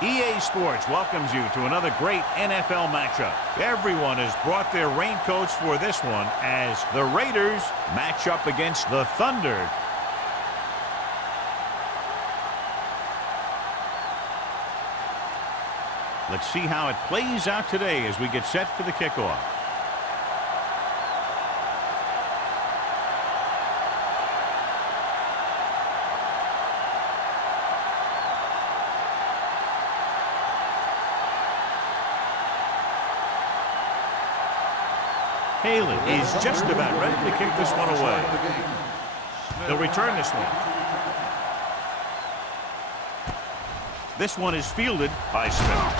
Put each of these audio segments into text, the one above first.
EA Sports welcomes you to another great NFL matchup. Everyone has brought their raincoats for this one as the Raiders match up against the Thunder. Let's see how it plays out today as we get set for the kickoff. Haley is just about ready to kick this one away. They'll return this one. This one is fielded by Smith.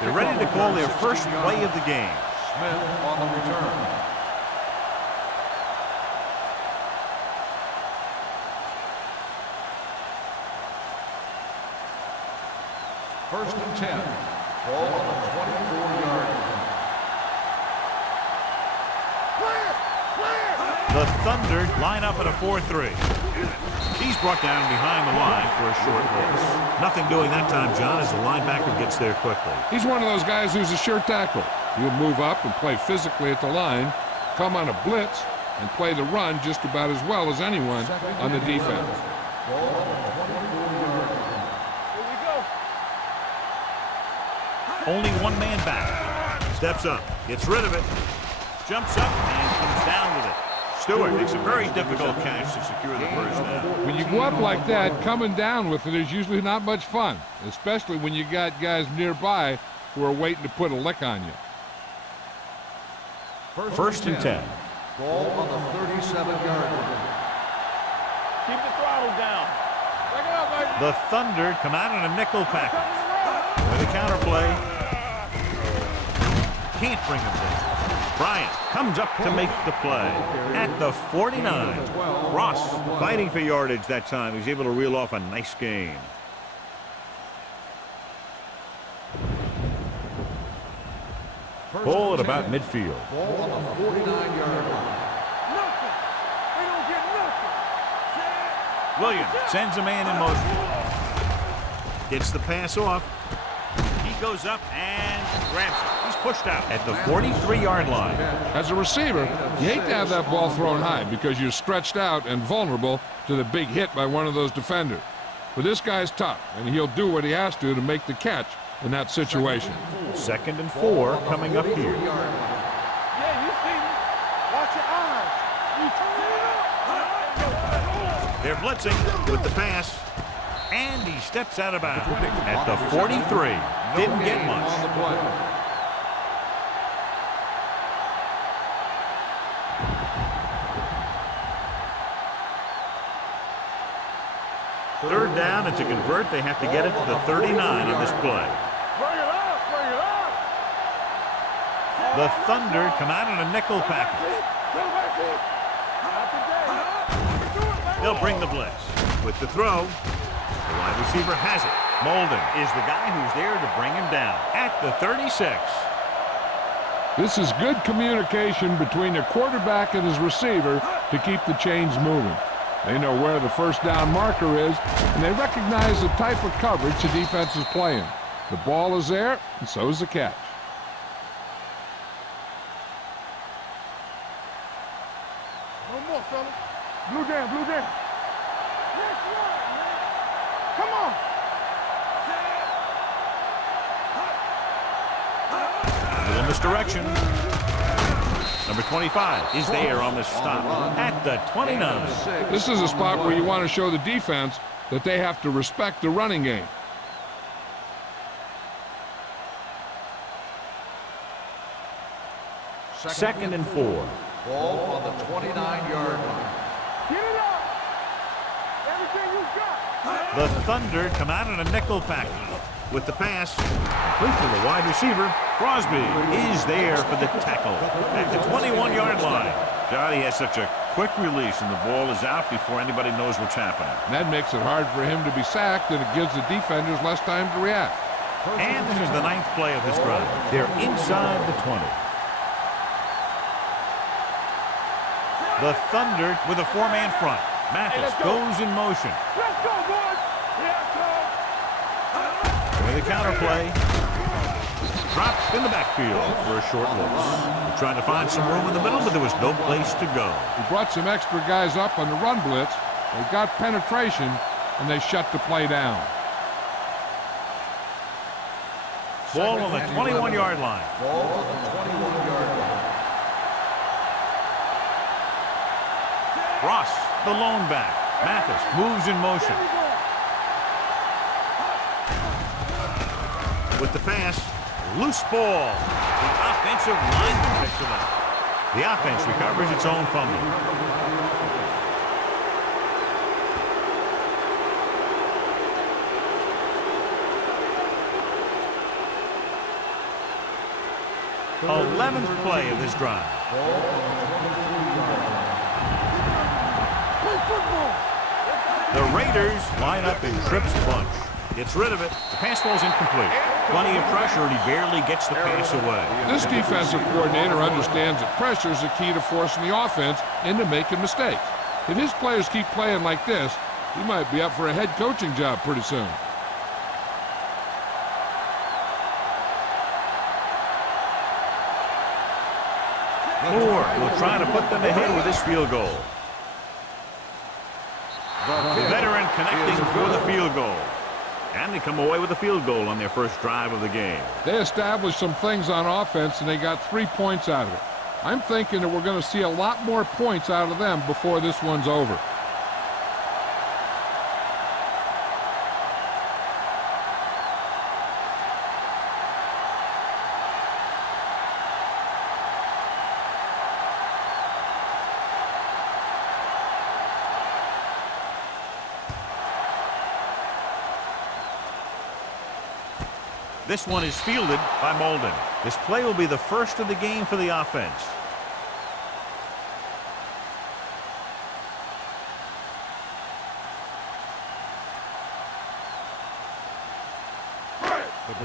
They're ready to call their first play of the game. Smith on the return. First and 10. Ball on the 24-yard line. The Thunder line up at a 4-3. He's brought down behind the line for a short loss. Nothing doing that time, John, as the linebacker gets there quickly. He's one of those guys who's a sure tackler. He'll move up and play physically at the line, come on a blitz, and play the run just about as well as anyone on the defense. Ball on the 24-yard line. Only one man back. Steps up, gets rid of it, jumps up, and comes down with it. Stewart makes a very difficult catch to secure the first down. When you go up like that, coming down with it is usually not much fun, especially when you got guys nearby who are waiting to put a lick on you. First and 10. Ball on the 37-yard line. Keep the throttle down. Check it out, baby. The Thunder come out in a nickel package. With a counter play. Can't bring him down. Bryant comes up to make the play at the 49. Ross fighting for yardage that time. He's able to reel off a nice gain. Ball at about midfield. Ball on the 49-yard line. Nothing. We don't get nothing. Williams sends a man in motion. Gets the pass off. He goes up and grabs it. He's pushed out at the 43-yard line. As a receiver, you hate to have that ball thrown high because you're stretched out and vulnerable to the big hit by one of those defenders. But this guy's tough, and he'll do what he has to make the catch in that situation. 2nd and 4 coming up here. Yeah, you see me. Watch your eyes. They're blitzing with the pass. And he steps out of bounds at the 43. Didn't get much. On the play. Third down, and to convert, they have to get it to the 39 on this play. Bring it up. Bring it up. The Thunder come out in a nickel package. They'll bring the blitz. With the throw, the wide receiver has it. Molden is the guy who's there to bring him down at the 36. This is good communication between the quarterback and his receiver to keep the chains moving. They know where the first down marker is, and they recognize the type of coverage the defense is playing. The ball is there, and so is the catch. No more, fella. Blue down, blue down. Come on. Little misdirection. Number 25 is there on the stop at the 29. This is a spot where you want to show the defense that they have to respect the running game. Second and 4. Ball on the 29-yard line. Get it up. Everything you got. The Thunder come out in a nickel package. With the pass, complete to the wide receiver. Crosby is there for the tackle at the 21-yard line. Johnny has such a quick release, and the ball is out before anybody knows what's happening. That makes it hard for him to be sacked, and it gives the defenders less time to react. And this is the 9th play of this drive. They're inside the 20. The Thunder with a 4-man front. Mathis goes in motion. Let's go, boys. With the counter play. Dropped in the backfield for a short loss. They're trying to find some room in the middle, but there was no place to go. He brought some extra guys up on the run blitz. They got penetration, and they shut the play down. Ball on the 21-yard line. Ball on the 21-yard line. Ross, the lone back. Mathis moves in motion. With the pass, loose ball. The offensive lineman picks it up. The offense recovers its own fumble. The 11th play of this drive. The Raiders line up in trips bunch. Gets rid of it. The pass ball's incomplete. Plenty of pressure, and he barely gets the pass away. This defensive coordinator understands that pressure is the key to forcing the offense into making mistakes. If his players keep playing like this, he might be up for a head coaching job pretty soon. Moore will try to put them ahead with this field goal. The veteran connecting for the field goal. And they come away with a field goal on their first drive of the game. They established some things on offense, and they got 3 points out of it. I'm thinking that we're going to see a lot more points out of them before this one's over. This one is fielded by Molden. This play will be the first of the game for the offense.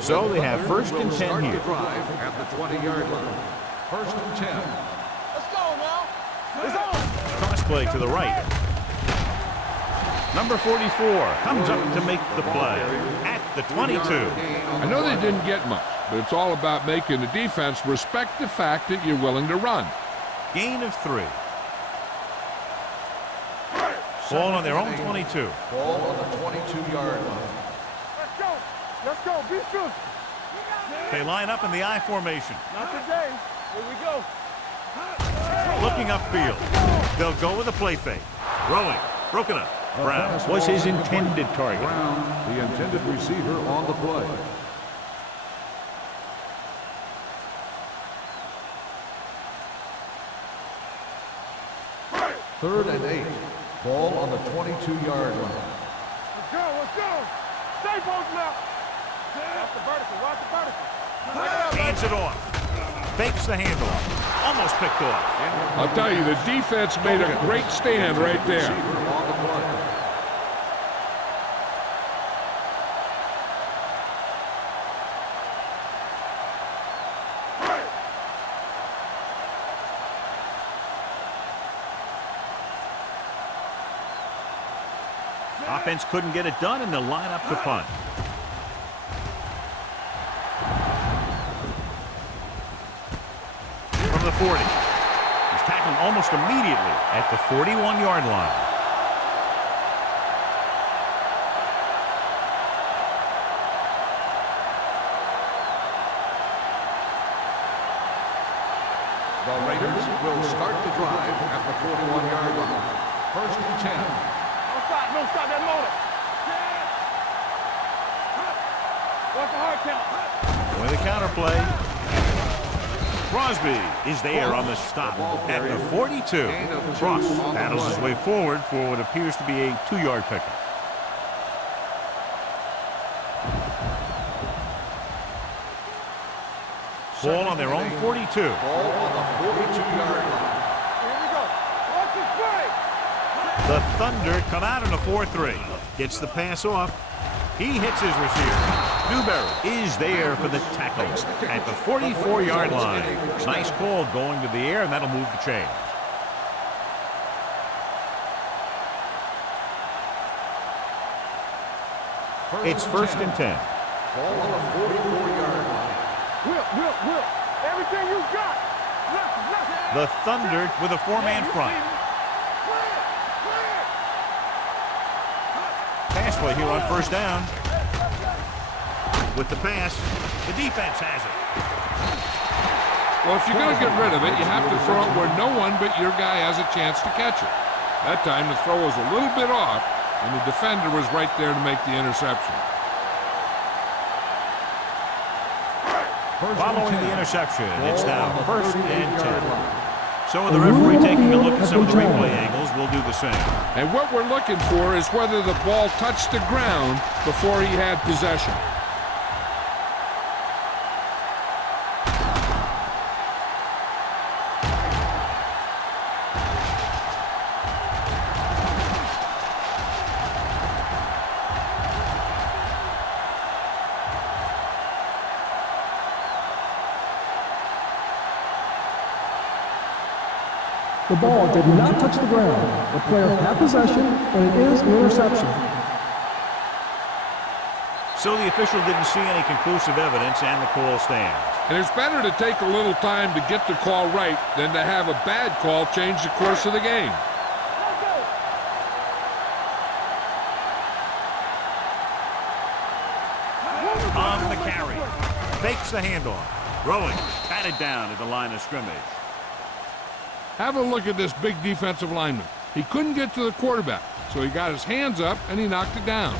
So they have first and 10 here. Drive at the 20-yard line. First and 10. Let's go now. It's on. Cross play to the right. Number 44 comes up to make the play at the 22. I know they didn't get much, but it's all about making the defense respect the fact that you're willing to run. Gain of 3. Ball on their own 22. Ball on the 22-yard line. Let's go. Let's go. Be good. They line up in the I formation. Not today. Here we go. Looking upfield. They'll go with a play fake. Throwing. Broken up. Brown was his intended target. Brown, the intended receiver on the play. Third and 8. Ball on the 22-yard line. Let's go. Let's go. Stay posted now. Watch the vertical. Watch the vertical. Hands it off. Fakes the handoff. Almost picked off. I'll tell you, the defense made a great stand right there. Receiver on the play. Offense couldn't get it done, and they'll line up to punt. From the 40. He's tackled almost immediately at the 41-yard line. The Raiders will start the drive at the 41-yard line. First and 10. No, stop that motor. What's the hard count? With the counter play. Crosby is there on the stop at the 42. Cross paddles his way forward for what appears to be a 2-yard pickup. Ball on their own 42. Ball on the 42-yard line. Here we go. Watch this play. The Thunder come out in a 4-3. Gets the pass off. He hits his receiver. Newberry is there for the tackle at the 44-yard line. Nice call going to the air, and that'll move the chains. It's first and 10. Ball on the 44-yard line. Will. Everything you got. The Thunder with a four-man front. Pass play here on first down. With the pass, the defense has it. Well, if you're going to get rid of it, you have to throw it where no one but your guy has a chance to catch it. That time, the throw was a little bit off, and the defender was right there to make the interception. Following the interception, it's now first and 10. So with the referee taking a look at some of the replay angles, we'll do the same. And what we're looking for is whether the ball touched the ground before he had possession. The ball did not touch the ground. The player had possession, and it is an interception. So the official didn't see any conclusive evidence, and the call stands. And it's better to take a little time to get the call right than to have a bad call change the course of the game. On the carry. Fakes the handoff. Throwing. Patted down at the line of scrimmage. Have a look at this big defensive lineman. He couldn't get to the quarterback, so he got his hands up and he knocked it down.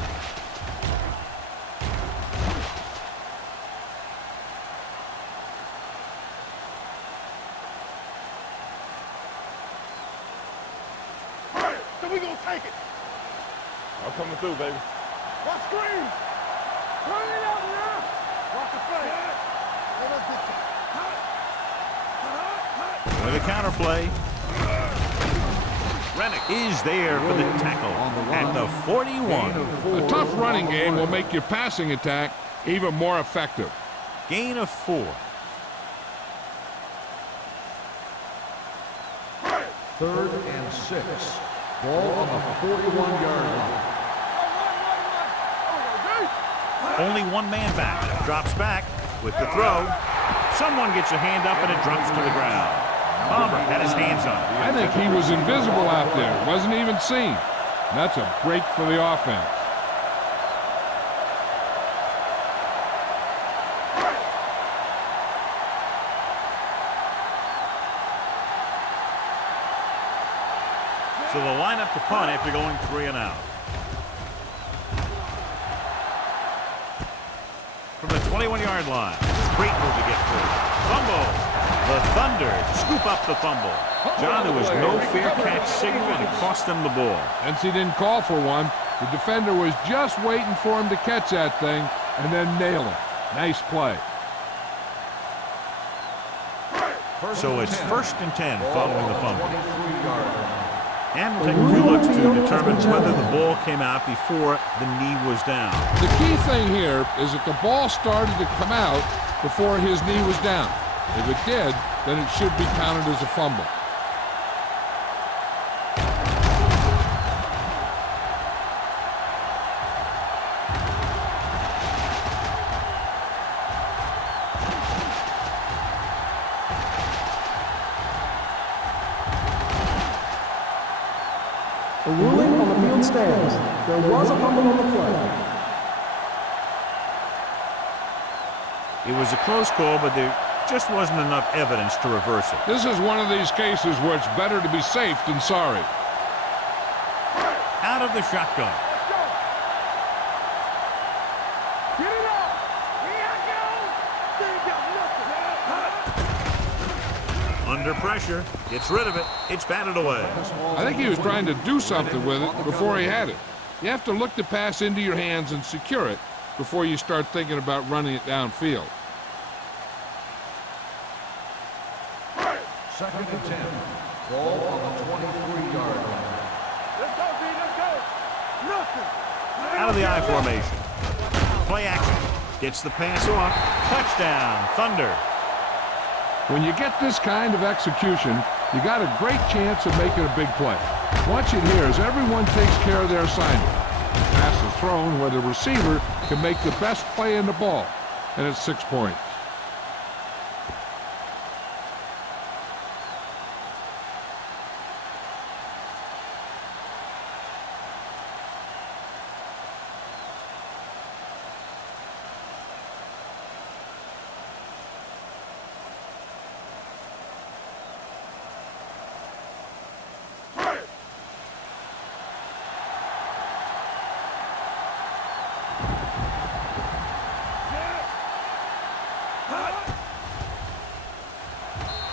So we gonna take it. I'm coming through, baby. Watch screen. Turn it up now. Watch the play. Let us get you. With a counter play. Rennick is there for the tackle at the 41. A tough running game will make your passing attack even more effective. Gain of 4. Third and 6. Ball on the 41-yard line. Only one man back. Drops back with the throw. Someone gets a hand up and it drops to the ground. Palmer had his hands on it. I think he was invisible out there. Wasn't even seen. That's a break for the offense. So they'll line up to punt after going 3 and out. From the 21-yard line. Great move to get through. Fumble. The Thunder scoop up the fumble. John, there was no fair catch signal, and it cost them the ball. Since he didn't call for one, the defender was just waiting for him to catch that thing and then nail it. Nice play. So it's first and 10 following the fumble. And we'll take a few looks to determine whether the ball came out before the knee was down. The key thing here is that the ball started to come out before his knee was down. If it did, then it should be counted as a fumble. The ruling on the field stands. There was a fumble on the play. It was a close call, but there just wasn't enough evidence to reverse it. This is one of these cases where it's better to be safe than sorry. Out of the shotgun. Get it up. Here I go. They got nothing. Under pressure. Gets rid of it. It's batted away. I think he was trying to do something with it before he had it. You have to look the pass into your hands and secure it before you start thinking about running it downfield. Second and 10. Ball on the 23-yard line. Let's go, B. Let's go. Nothing. Out of the I formation. Play action. Gets the pass off. Touchdown. Thunder. When you get this kind of execution, you got a great chance of making a big play. Watch it here as everyone takes care of their assignment. pass is thrown where the receiver can make the best play in the ball, and it's 6 points.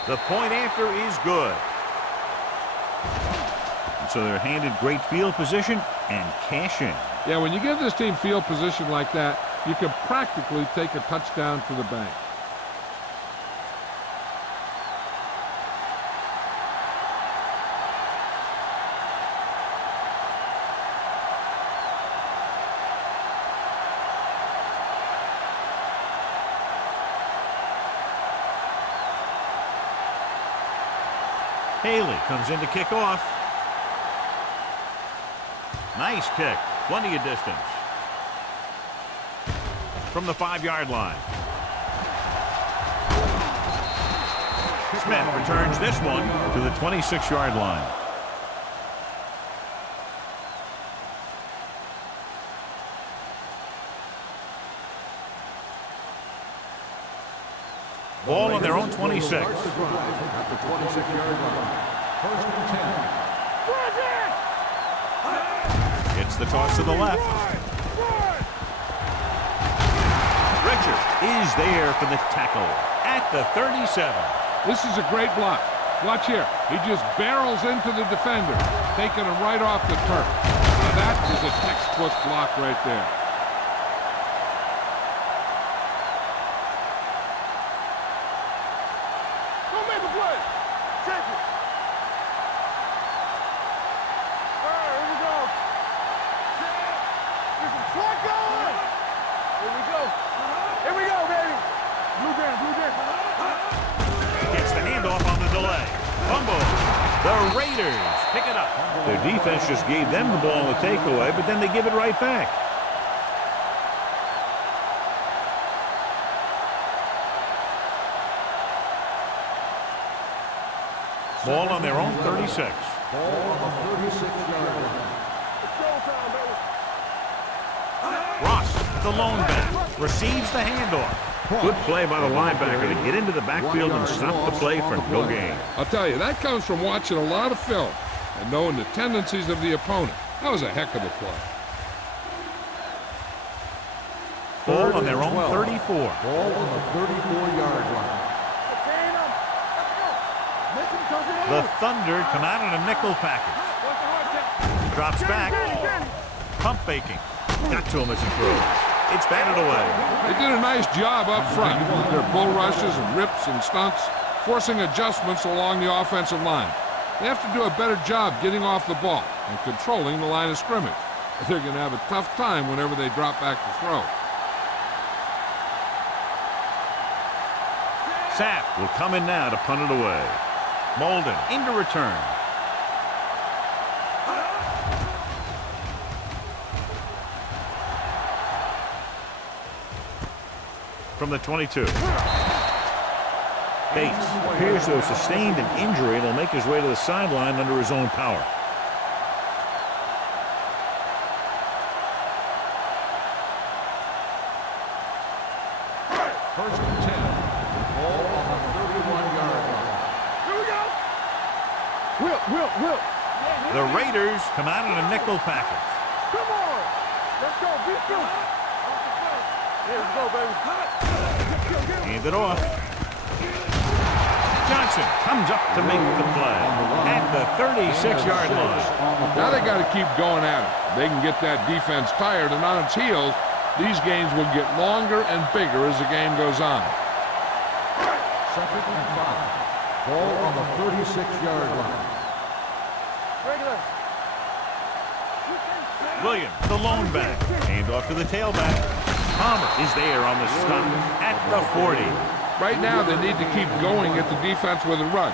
The point after is good. And so they're handed great field position and cash in. Yeah, when you give this team field position like that, you can practically take a touchdown to the bank. Haley comes in to kick off. Nice kick. Plenty of distance. From the 5-yard line. Smith returns this one to the 26-yard line. Ball on their own 26. At the 26-yard line. First and 10. It's the toss to the left. Richard is there for the tackle at the 37. This is a great block. Watch here. He just barrels into the defender, taking him right off the turf. Now that is a textbook block right there. Their defense just gave them the ball on the takeaway, but then they give it right back. Ball on their own 36. Ball on the 36-yard line. Ross, the lone back, receives the handoff. Good play by the linebacker to get into the backfield and stop the play for no gain. I'll tell you, that comes from watching a lot of film and knowing the tendencies of the opponent. That was a heck of a play. Ball on their own 34. Ball on the 34-yard line. The Thunder come out in a nickel package. Drops back. Pump faking. Got to him as he throws. It's batted away. They did a nice job up front with their bull rushes and rips and stunts, forcing adjustments along the offensive line. They have to do a better job getting off the ball and controlling the line of scrimmage. They're going to have a tough time whenever they drop back to throw. Sapp will come in now to punt it away. Molden into return. From the 22. Bates appears to have sustained an injury and will make his way to the sideline under his own power. First and 10. Ball on the 31-yard line. Here we go. Will. The Raiders come out in a nickel package. Come on. Let's go. Beat through. Here we go, baby. Hand it off. Johnson comes up to make the play at the 36-yard line. Now they got to keep going at it. They can get that defense tired and on its heels. These games will get longer and bigger as the game goes on. Second and 5. Ball on the 36-yard line. Williams, the lone back. Hand off to the tailback. Palmer is there on the stop at the 40. Right now, they need to keep going at the defense with a run.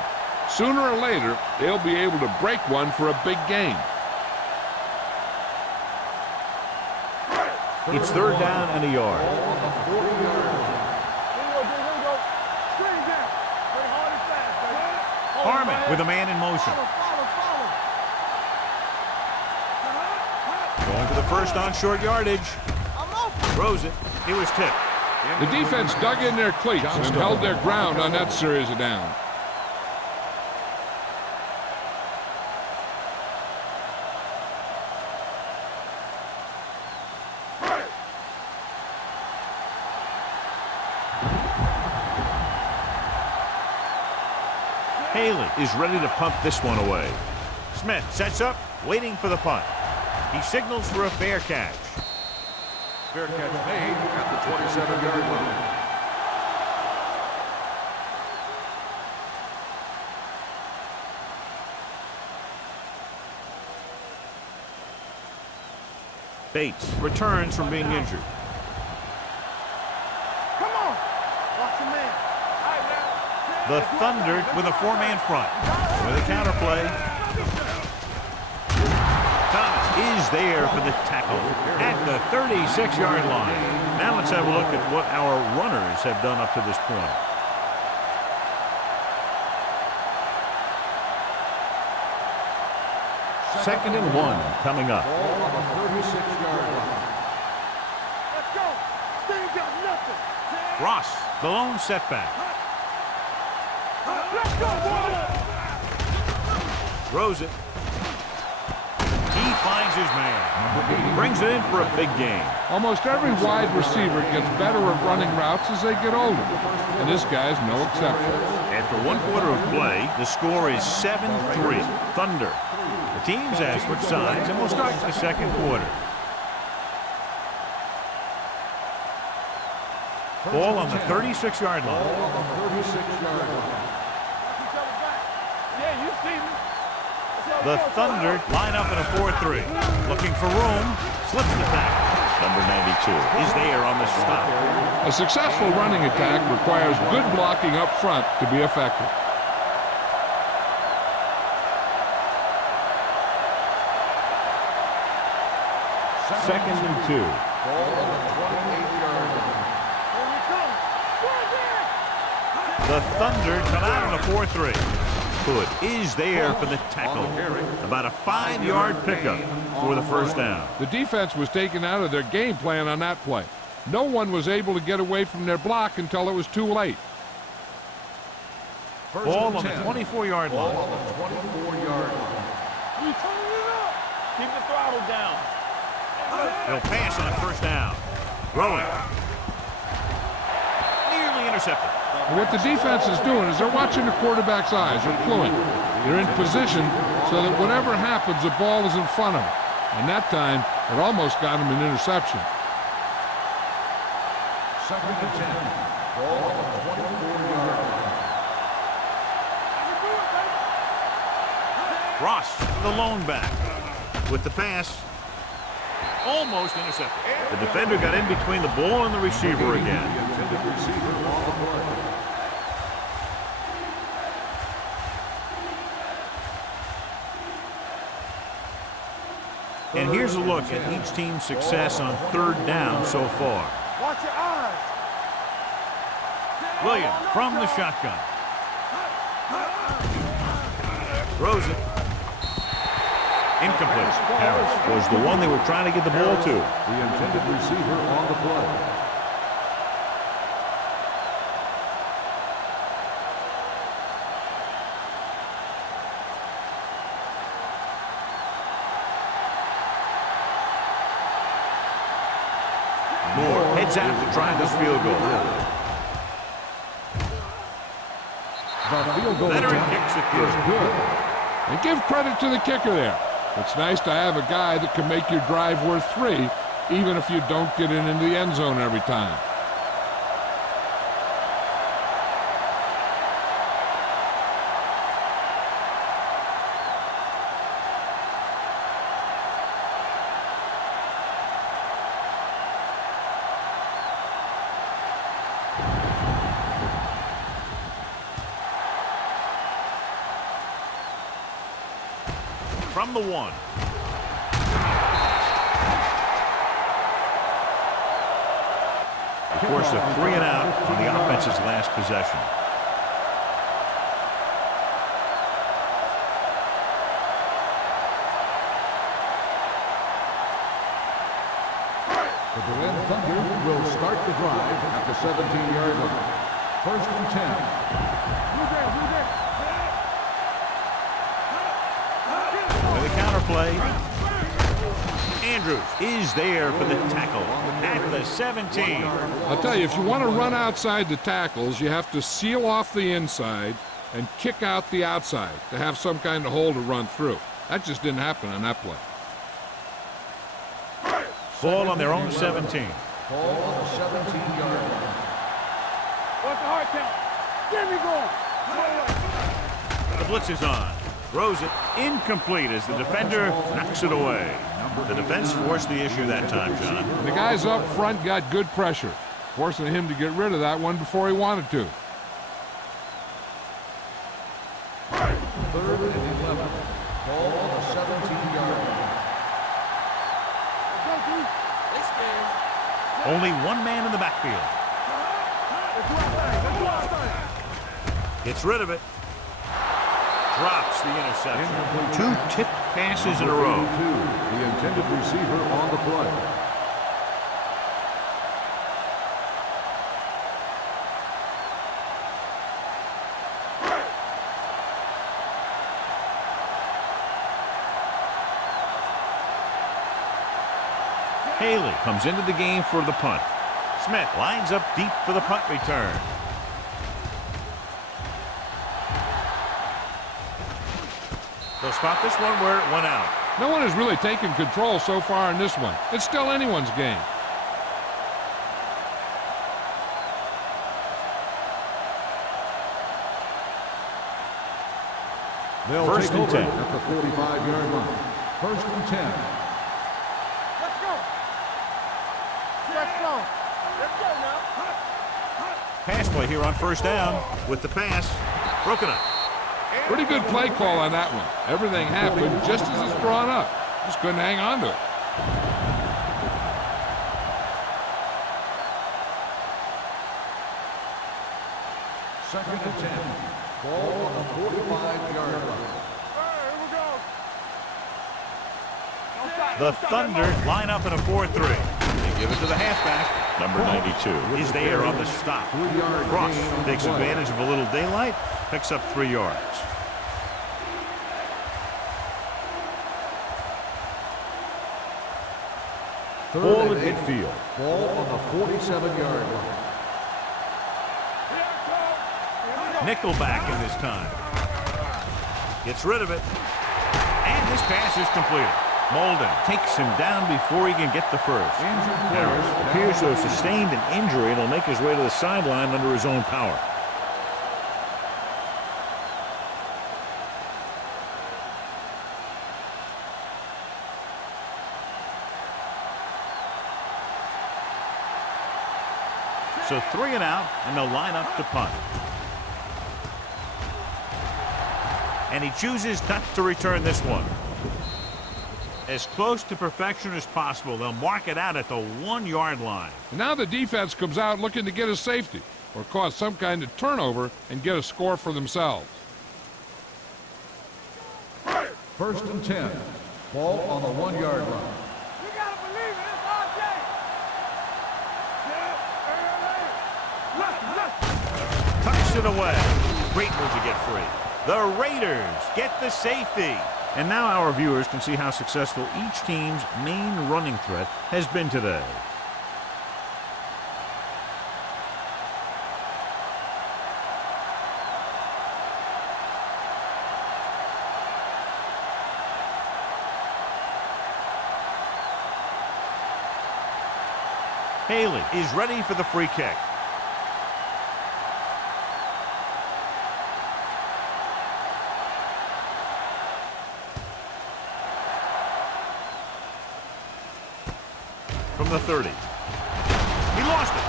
Sooner or later, they'll be able to break one for a big gain. It's third down and a yard. Ball on the 40-yard line. Harmon with a man in motion. Going for the first on short yardage. Throws it. It was tipped. The defense dug in their cleats and held their ground on that series of downs. Haley is ready to punt this one away. Smith sets up, waiting for the punt. He signals for a fair catch. Fair catch made at the 27-yard line. Bates returns from being injured. Come on. Watch your man. The Thunder with a four-man front. With a counterplay. Thomas is there for the tackle at the 36-yard line. Now let's have a look at what our runners have done up to this point. Second and 1 coming up. Ball on the 36-yard line. Let's go. They ain't got nothing. Ross, the lone setback. Let's go, boy. Throws it. He finds his man. Brings it in for a big gain. Almost every wide receiver gets better at running routes as they get older, and this guy's no exception. After 1 quarter of play, the score is 7-3. Thunder. The teams have switched sides, and we'll start the second quarter. Ball on the 36-yard line. Ball on the 36-yard line. Yeah, you see me. The Thunder line up in a 4-3. Looking for room. Slips the tackle. Number 92 is there on the stop. A successful running attack requires good blocking up front to be effective. Second and 2. Ball on the 28-yard line. The Thunder come out in a 4-3. Hood is there for the tackle. About a 5-yard pickup for the first down. The defense was taken out of their game plan on that play. No one was able to get away from their block until it was too late. Ball on the 24-yard Ball line. on the 24-yard line. We turn it up. Keep the throttle down. They'll pass on first down. Throwing. Nearly intercepted. And what the defense is doing is they're watching the quarterback's eyes. They're cluing. They're in position so that whatever happens, the ball is in front of them. And that time, it almost got him an interception. Second and 10. Ball on the 24-yard line. Ross, the lone back. With the pass. Almost intercepted. The defender got in between the ball and the receiver again. The intended receiver on the play. And here's a look at each team's success on third down so far. Watch your eyes. Williams from the shotgun. Throws it. Incomplete. Harris was the one they were trying to get the ball to. The intended receiver on the play. Moore heads out to try this field goal. The field goal Leonard attempt kicks it is through. good. And give credit to the kicker there. It's nice to have a guy that can make your drive worth 3, even if you don't get it into the end zone every time. From the 1. forced a 3-and-out on the offense's last possession. The Berlin Thunder will start the drive at the 17-yard line. First and 10. With a counterplay. Andrews is there for the tackle at the 17. I'll tell you, if you want to run outside the tackles, you have to seal off the inside and kick out the outside to have some kind of hole to run through. That just didn't happen on that play. Ball on their own 17. Ball on the 17-yard line. What's the hard count? Get me going. The blitz is on. Throws it incomplete as the defender knocks it away. The defense forced the issue that time, John. The guys up front got good pressure, forcing him to get rid of that one before he wanted to. Third and 11. Ball on the 17-yard line. Only one man in the backfield. Gets rid of it. Drops the interception. 2 tipped passes in a row. The intended receiver on the play. Haley comes into the game for the punt. Smith lines up deep for the punt return. They'll spot this one where it went out. No one has really taken control so far in this one. It's still anyone's game. They'll First take and over 10. at the 45-yard line. First and 10. Let's go. Let's go. Let's go now. Pass play here on first down with the pass broken up. Pretty good play call on that one. Everything happened just as it's drawn up. Just couldn't hang on to it. Second and 10. Ball on the 45-yard line. Here we go. The Thunder line up in a 4-3. They give it to the halfback. Number 92 is there on the stop. 3-yard Cross gain on the takes play. advantage of a little daylight, picks up 3 yards. Ball at midfield. Ball on the 47-yard line. Nickelback in this time. Gets rid of it. And this pass is completed. Molden takes him down before he can get the first. Harris appears to have sustained an injury and will make his way to the sideline under his own power. So 3 and out, and they'll line up to punt. And he chooses not to return this one. As close to perfection as possible, they'll mark it out at the 1-yard line. And now the defense comes out looking to get a safety or cause some kind of turnover and get a score for themselves. First and 10. Ball on the 1-yard line. We gotta believe it. It's our day. Tucks it away. Great move to get free. The Raiders get the safety. And now our viewers can see how successful each team's main running threat has been today. Haley is ready for the free kick. From the 30. He lost it.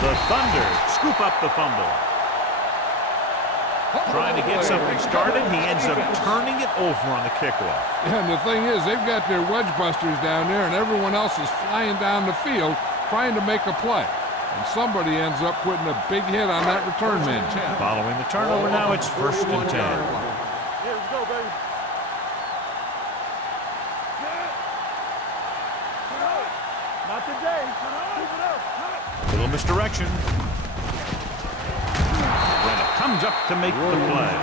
The Thunder scoop up the fumble. Trying to get something started, he ends up turning it over on the kickoff. Yeah, and the thing is, they've got their wedge busters down there, and everyone else is flying down the field trying to make a play. And somebody ends up putting a big hit on that return man. Following the turnover, now it's 1st and 10. Here we go, baby. Not today. Keep it up. Little misdirection. Brennan comes up to make the play.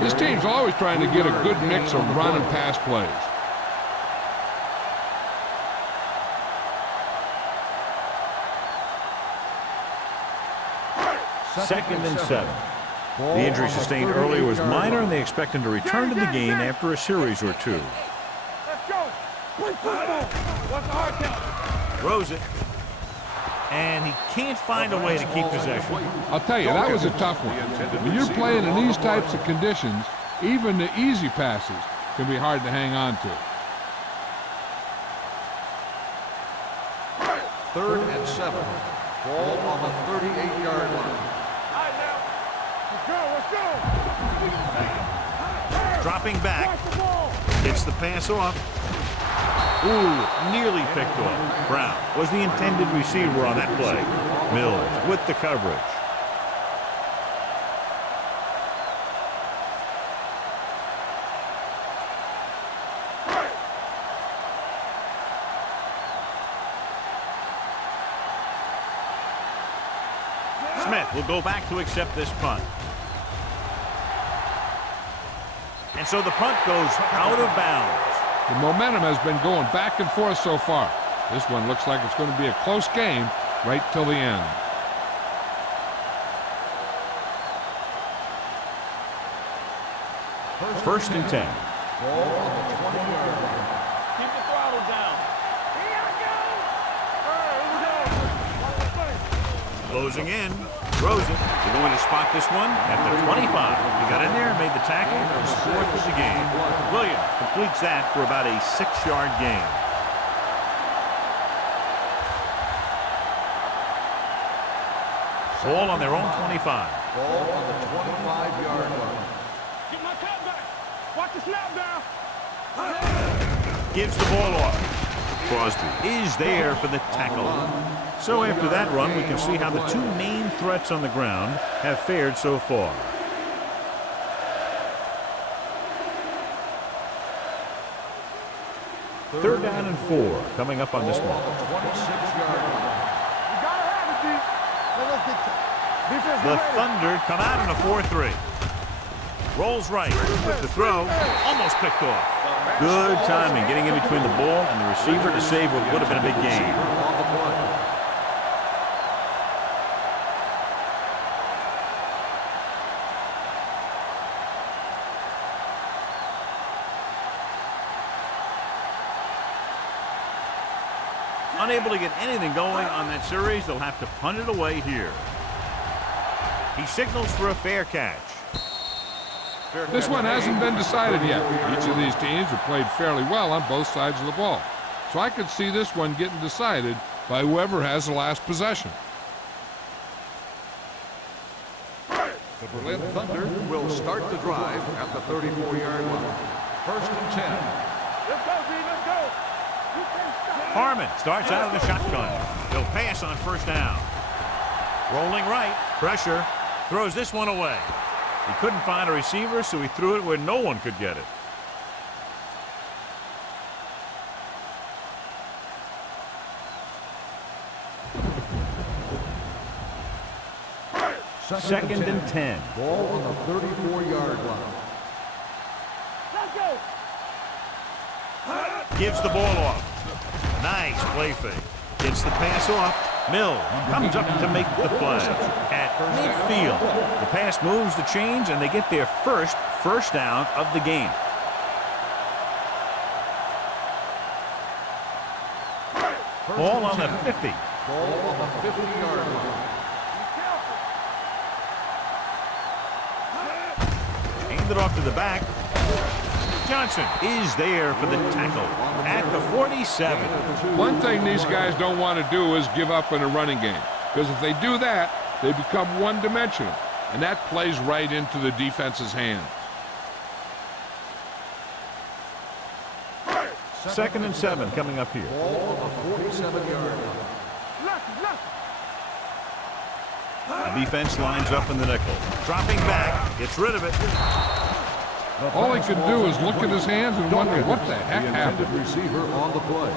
This team's always trying to get a good mix of run and pass plays. Second and 7. The injury sustained earlier was minor, and they expect him to return to the game after a series or two. Let's go. Play football. What's the hard count? Throws it. And he can't find a way to keep possession. I'll tell you, that was a tough one. When you're playing in these types of conditions, even the easy passes can be hard to hang on to. 3rd and 7. Ball on the 38-yard line. Let's go. Dropping back. Watch the ball. Gets the pass off. Ooh, nearly picked off. Brown was the intended receiver on that play. Mills with the coverage. Smith will go back to accept this punt. And so the punt goes out of bounds. The momentum has been going back and forth so far. This one looks like it's going to be a close game right till the end. First and 10. Ball on the 20-yard line. Keep the throttle down. Closing in. Throws it. They're going to spot this one at the 25. He got in there, made the tackle, and scored for the game. Williams completes that for about a 6-yard gain. Ball on their own 25. Ball on the 25-yard line. Get my cut back. Watch the snap down. Gives the ball off. Crosby is there for the tackle. So after that run, we can see how the two main threats on the ground have fared so far. Third down and 4 coming up on this one. 26-yard line. You gotta have it, D. Let's get defense. The Thunder come out in a 4-3. Rolls right with the throw. Almost picked off. Good timing getting in between the ball and the receiver to save what would have been a big gain. On the play. Unable to get anything going on that series, they'll have to punt it away here. He signals for a fair catch. This one hasn't been decided yet. Each of these teams have played fairly well on both sides of the ball. So I could see this one getting decided by whoever has the last possession. The Berlin Thunder will start the drive at the 34-yard line. First and 10. Let's go, D. Let's go. You can't stop. Harmon starts out of the shotgun. He'll pass on first down. Rolling right. Pressure. Throws this one away. He couldn't find a receiver, so he threw it where no one could get it. Second and 10. Ball on the 34-yard line. Let's go. Gives the ball off. Nice play fake. Gets the pass off. Mills comes up to make the play. At midfield, the pass moves the chains, and they get their first down of the game. Ball on the 50. Ball on the 50-yard line. Handed off to the back. Johnson is there for the tackle at the 47. One thing these guys don't want to do is give up in a running game, because if they do that, they become one-dimensional, and that plays right into the defense's hands. Second and 7 coming up here. Ball on the 47-yard line. Left. The defense lines up in the nickel. Dropping back, gets rid of it. All he could do is look at his hands and wonder what the heck The happened. intended receiver on the play.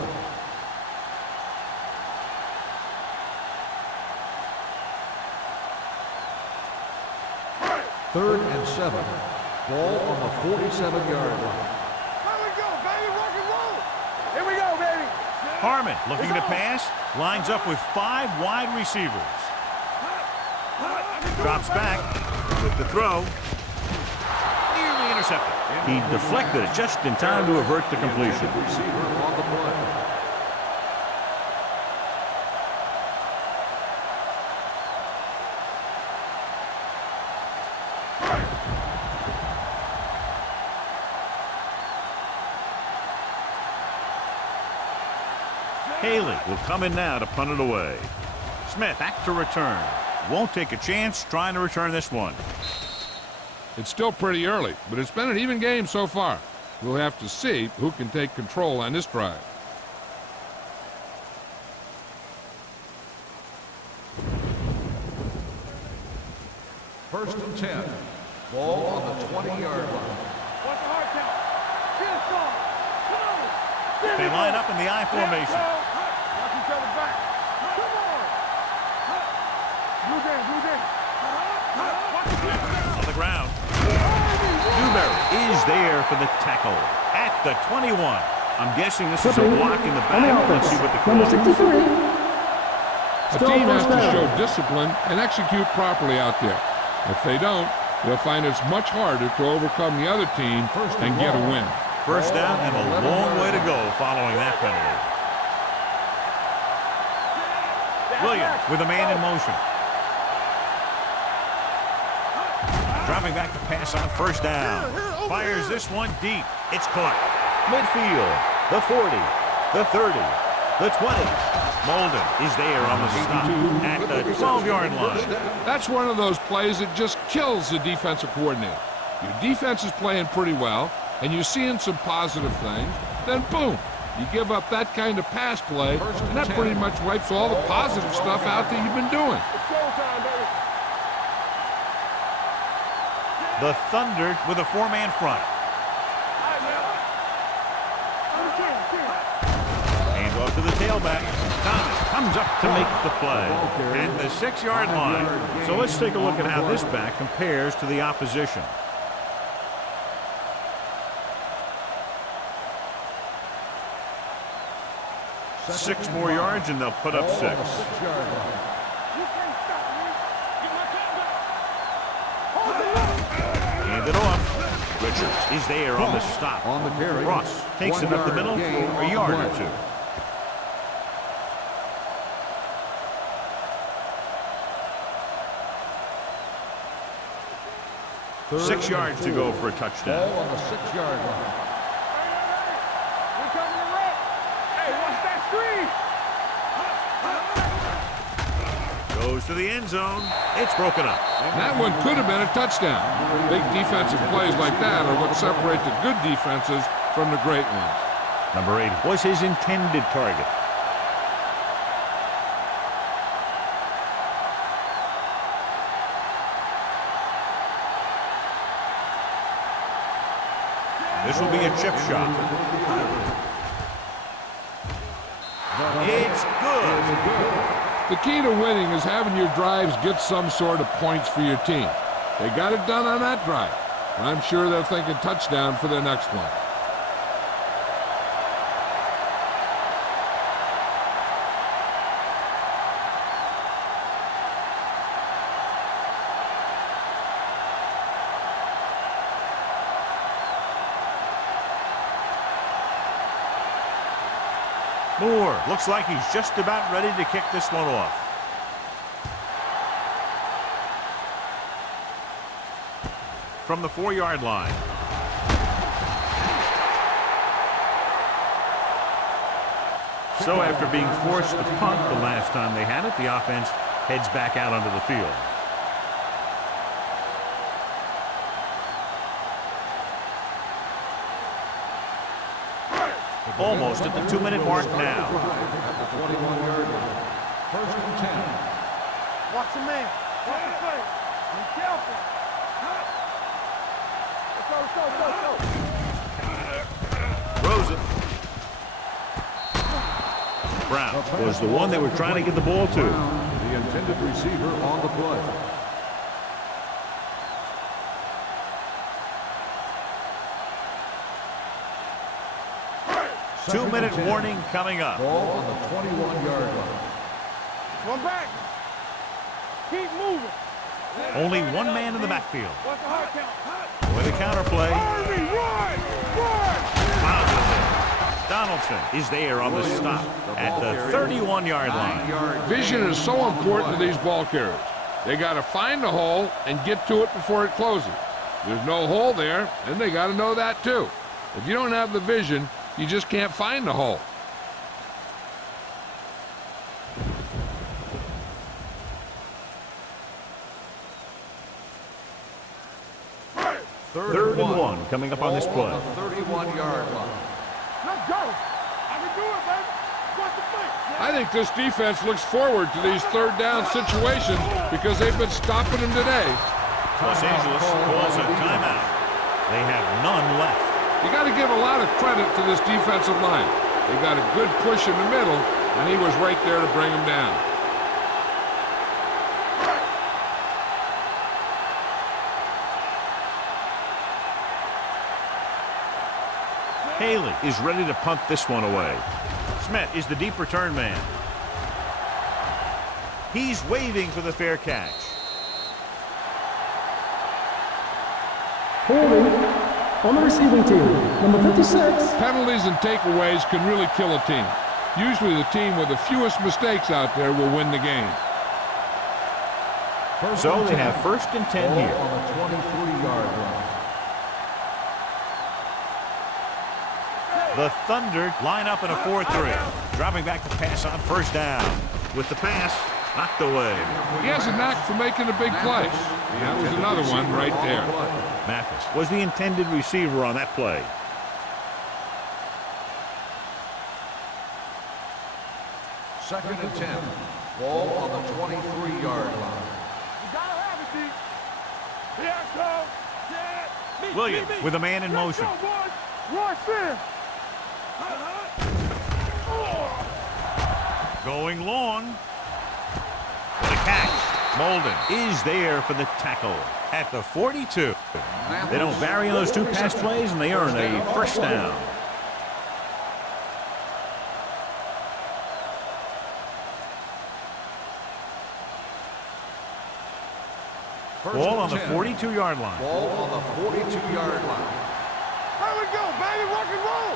Third and 7. Ball on the 47-yard line. Here we go, baby. Rock and roll. Here we go, baby. Harmon looking to pass. Lines up with 5 wide receivers. Drops back with the throw. Nearly intercepted. He deflected it just in time to avert the completion. Receiver on the play. Haley will come in now to punt it away. Smith back to return. Won't take a chance trying to return this one. It's still pretty early, but it's been an even game so far. We'll have to see who can take control on this drive. First and 10. Ball on the 20-yard line. What's the hard count? Get us going. Come on. They line up in the I formation. Watch each other back. Come on. Blue game, blue game. On the ground. Newberry is there for the tackle at the 21. I'm guessing this is a block in the On the back. Let's offense, see what the number call is. 63. A Still team has first to down. show discipline and execute properly out there. If they don't, they'll find it's much harder to overcome the other team and get a win. First down and a long way to go following that penalty. Williams with a man in motion. Dropping back to pass on first down. Fires this one deep. It's caught. Midfield. The 40. The 30. The 20. Molden is there on the stop at the 12-yard line. That's one of those plays that just kills the defensive coordinator. Your defense is playing pretty well, and you're seeing some positive things. Then boom, you give up that kind of pass play, and that pretty much wipes all the positive stuff out that you've been doing. It's showtime, baby. The Thunder with a 4-man front. Hands off to the tailback. Thomas comes up to make the play at the 6-yard line. So let's take a look at how this back compares to the opposition. Six more yards and they'll put up 6. You can't stop me. Get my gun back. Hold it up. Hand it off. Richards is there on the stop. On the carry. Ross takes it up the middle for a yard or 2. Third 6 yards to and go 4. for a touchdown. Ball on the 6-yard line. We coming to wreck. Hey, watch that screen. Goes to the end zone. It's broken up. That one could have been a touchdown. Big defensive plays like that are what separate the good defenses from the great ones. Number 80 was his intended target. This will be a chip shot. It's good. The key to winning is having your drives get some sort of points for your team. They got it done on that drive, and I'm sure they're thinking touchdown for their next one. Moore looks like he's just about ready to kick this one off. From the 4-yard line. So after being forced to punt the last time they had it, the offense heads back out onto the field. Almost at the 2-minute mark now. At the 21-yard line. First and 10. Watch the man. Watch the play. Be careful. Let's go. Throws it. Brown was the one they were trying to get the ball to. The intended receiver on the play. Two-minute warning coming up. Ball on the 21-yard line. One back. Keep moving. Only one man in the backfield. Watch the hard count. With a counterplay. Harvey, run! Donaldson is there on the stop at the 31-yard line. Vision is so important to these ball carriers. They got to find the hole and get to it before it closes. There's no hole there, and they got to know that too. If you don't have the vision, you just can't find the hole. Third and one coming up on this play. 31-yard line. Let's go. I can do it, baby. Watch the play. I think this defense looks forward to these third down situations because they've been stopping them today. Los Angeles calls a timeout. They have none left. You got to give a lot of credit to this defensive line. They got a good push in the middle, and he was right there to bring them down. Haley is ready to punt this one away. Smith is the deep return man. He's waving for the fair catch. Holding on the receiving team, number 56. Penalties and takeaways can really kill a team. Usually the team with the fewest mistakes out there will win the game. So they have first and 10 here. On the 23-yard line. The Thunder line up in a 4-3. Dropping back to pass on first down. With the pass knocked away. He has a knack for making a big play. That was another one right there. Mathis was the intended receiver on that play. Second and 10. Ball on the 23-yard line. You gotta have it, D. Here I go. Set. Williams with a man in motion. Let's go, boys. Rush in. Going long. The catch. Molden is there for the tackle at the 42. They don't vary in those two pass plays, and they earn a first down. Ball on the 42-yard line. Ball on the 42-yard line. Here we go, baby. Rock and roll.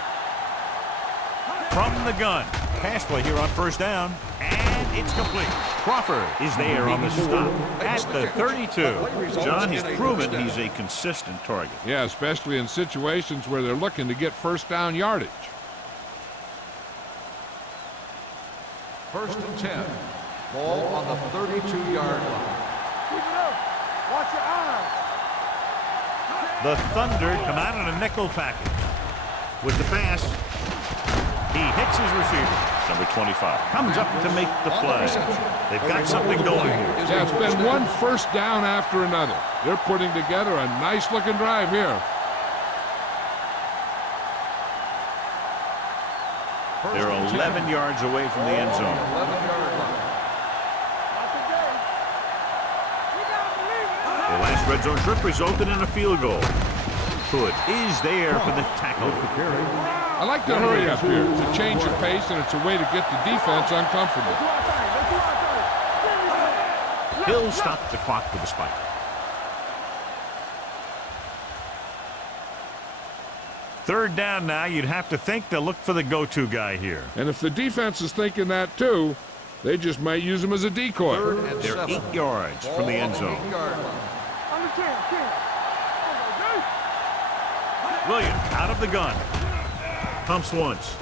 From the gun. Pass play here on first down. And it's complete. Crawford is there on the stop at the 32. John has proven he's a consistent target. Yeah, especially in situations where they're looking to get first down yardage. First and 10. Ball on the 32-yard line. Keep it up. Watch your eyes. The Thunder come out in a nickel package. With the pass, he hits his receiver. Number 25 comes up to make the play. They've got something going here. Yeah, it's been one first down after another. They're putting together a nice-looking drive here. They're 11 yards away from the end zone. 11-yard line. Not today. We gotta believe it. The last red zone trip resulted in a field goal. Hood is there for the tackle. I like to hurry up here to change your pace, and it's a way to get the defense uncomfortable. He'll stop the clock with a spike. Third down now. You'd have to think they'll look for the go-to guy here. And if the defense is thinking that too, they just might use him as a decoy. Third and They're 7. 8 yards from the end zone. 8-yard line. Williams out of the gun. Pumps once.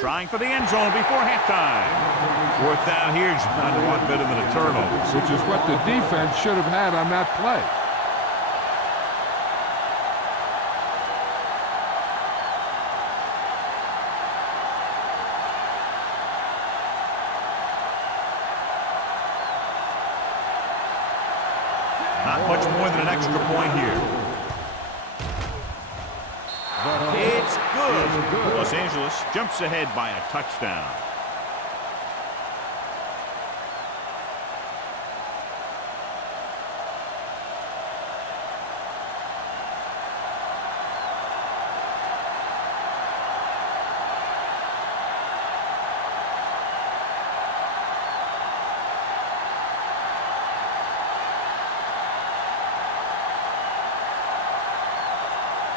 Trying for the end zone before halftime. Fourth down here is not a lot better than a turnover. Which is what the defense should have had on that play. much more than an extra point here. It's good. Los Angeles jumps ahead by a touchdown.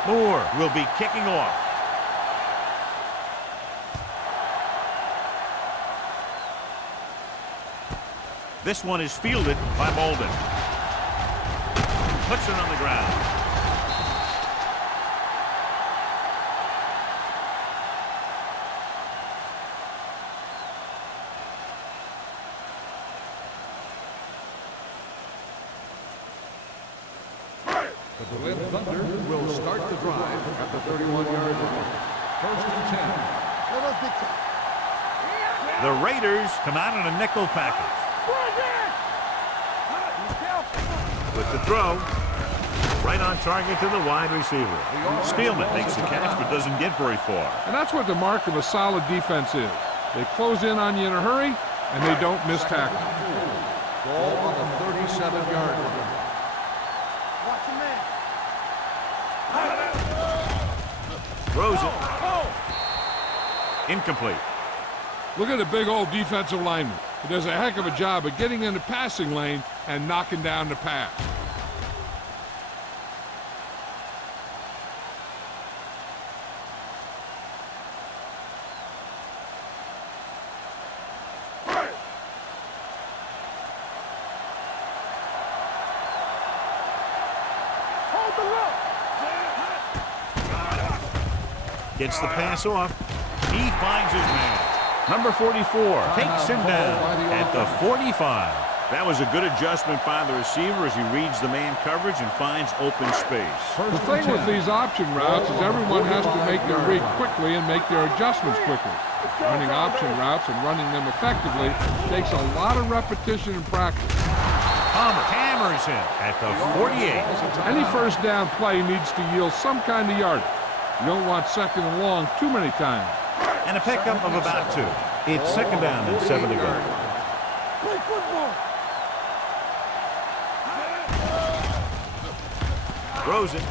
Moore will be kicking off. This one is fielded by Molden. Puts it on the ground. The Berlin Thunder will start the drive at the 31-yard line. 1st and 10. The Raiders come out in a nickel package. With the throw, right on target to the wide receiver. Spielman makes the catch but doesn't get very far. And that's what the mark of a solid defense is. They close in on you in a hurry, and they don't miss tackle. Ball on the 37-yard line. Throws it. Incomplete. Look at the big old defensive lineman. He does a heck of a job of getting in the passing lane and knocking down the pass. Gets the pass off. He finds his man. Number 44 takes him down at the 45. That was a good adjustment by the receiver as he reads the man coverage and finds open space. The thing with these option routes is everyone has to make their read quickly and make their adjustments quickly. Running option routes and running them effectively takes a lot of repetition and practice. Palmer hammers him at the 48. Any first down play needs to yield some kind of yardage. You don't want second and long too many times. And a pickup of about 2. It's second down and 7 to go. Play football. Throws it.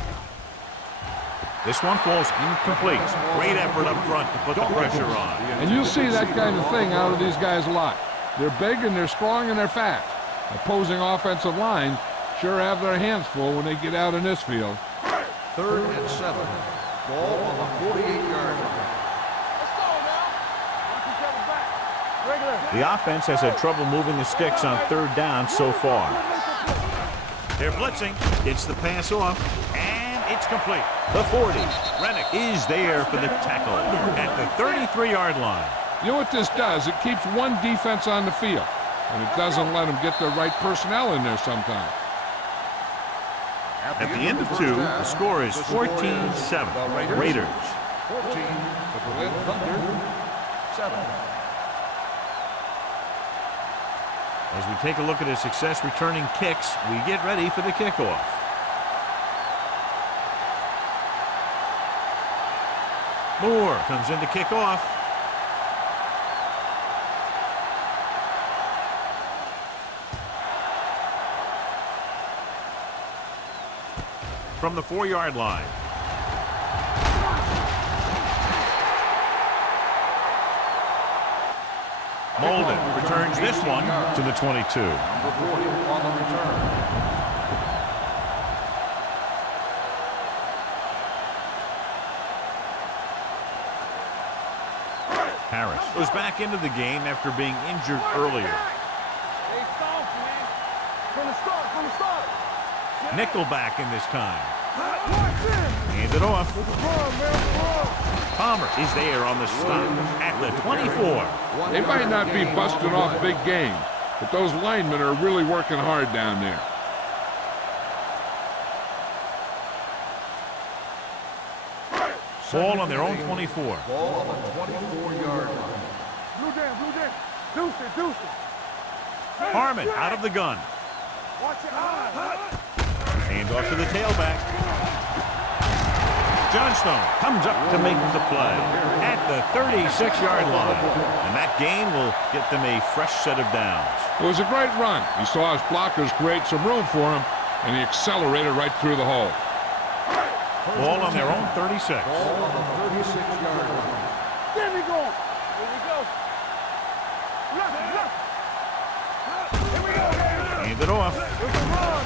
This one falls incomplete. Great effort up front to put the pressure on. And you'll see that kind of thing out of these guys a lot. They're big and they're strong and they're fast. Opposing offensive lines sure have their hands full when they get out in this field. 3rd and 7. Ball on the 48-yard line. The offense has had trouble moving the sticks on 3rd down so far. They're blitzing. Gets the pass off. And it's complete. The 40. Rennick is there for the tackle at the 33-yard line. You know what this does? It keeps one defense on the field. And it doesn't let them get the right personnel in there sometimes. At the end of 2, the score is 14-7. Raiders. 14, the Berlin Thunder, 7. As we take a look at his success returning kicks, we get ready for the kickoff. Moore comes in to kick off. From the 4-yard line. Molden returns this one to the 22. Number 40 on the return. Harris was back into the game after being injured earlier. Hey, soft, man. From the start. Nickelback in this time. Watch this. Hands it off. Come on, man. Palmer is there on the stop at the 24. They might not be busting off big games, but those linemen are really working hard down there. Ball on their own 24. Ball on the 24-yard line. Blue down. Deuce it. Harmon out of the gun. Watch it. Hand off to the tailback. Johnstone comes up to make the play at the 36-yard line. And that gain will get them a fresh set of downs. It was a great run. He saw his blockers create some room for him, and he accelerated right through the hole. Ball on their own 36. Ball on the 36-yard line. Get me going. Here we go. Look. Here we go. Hand it off. Here's the run.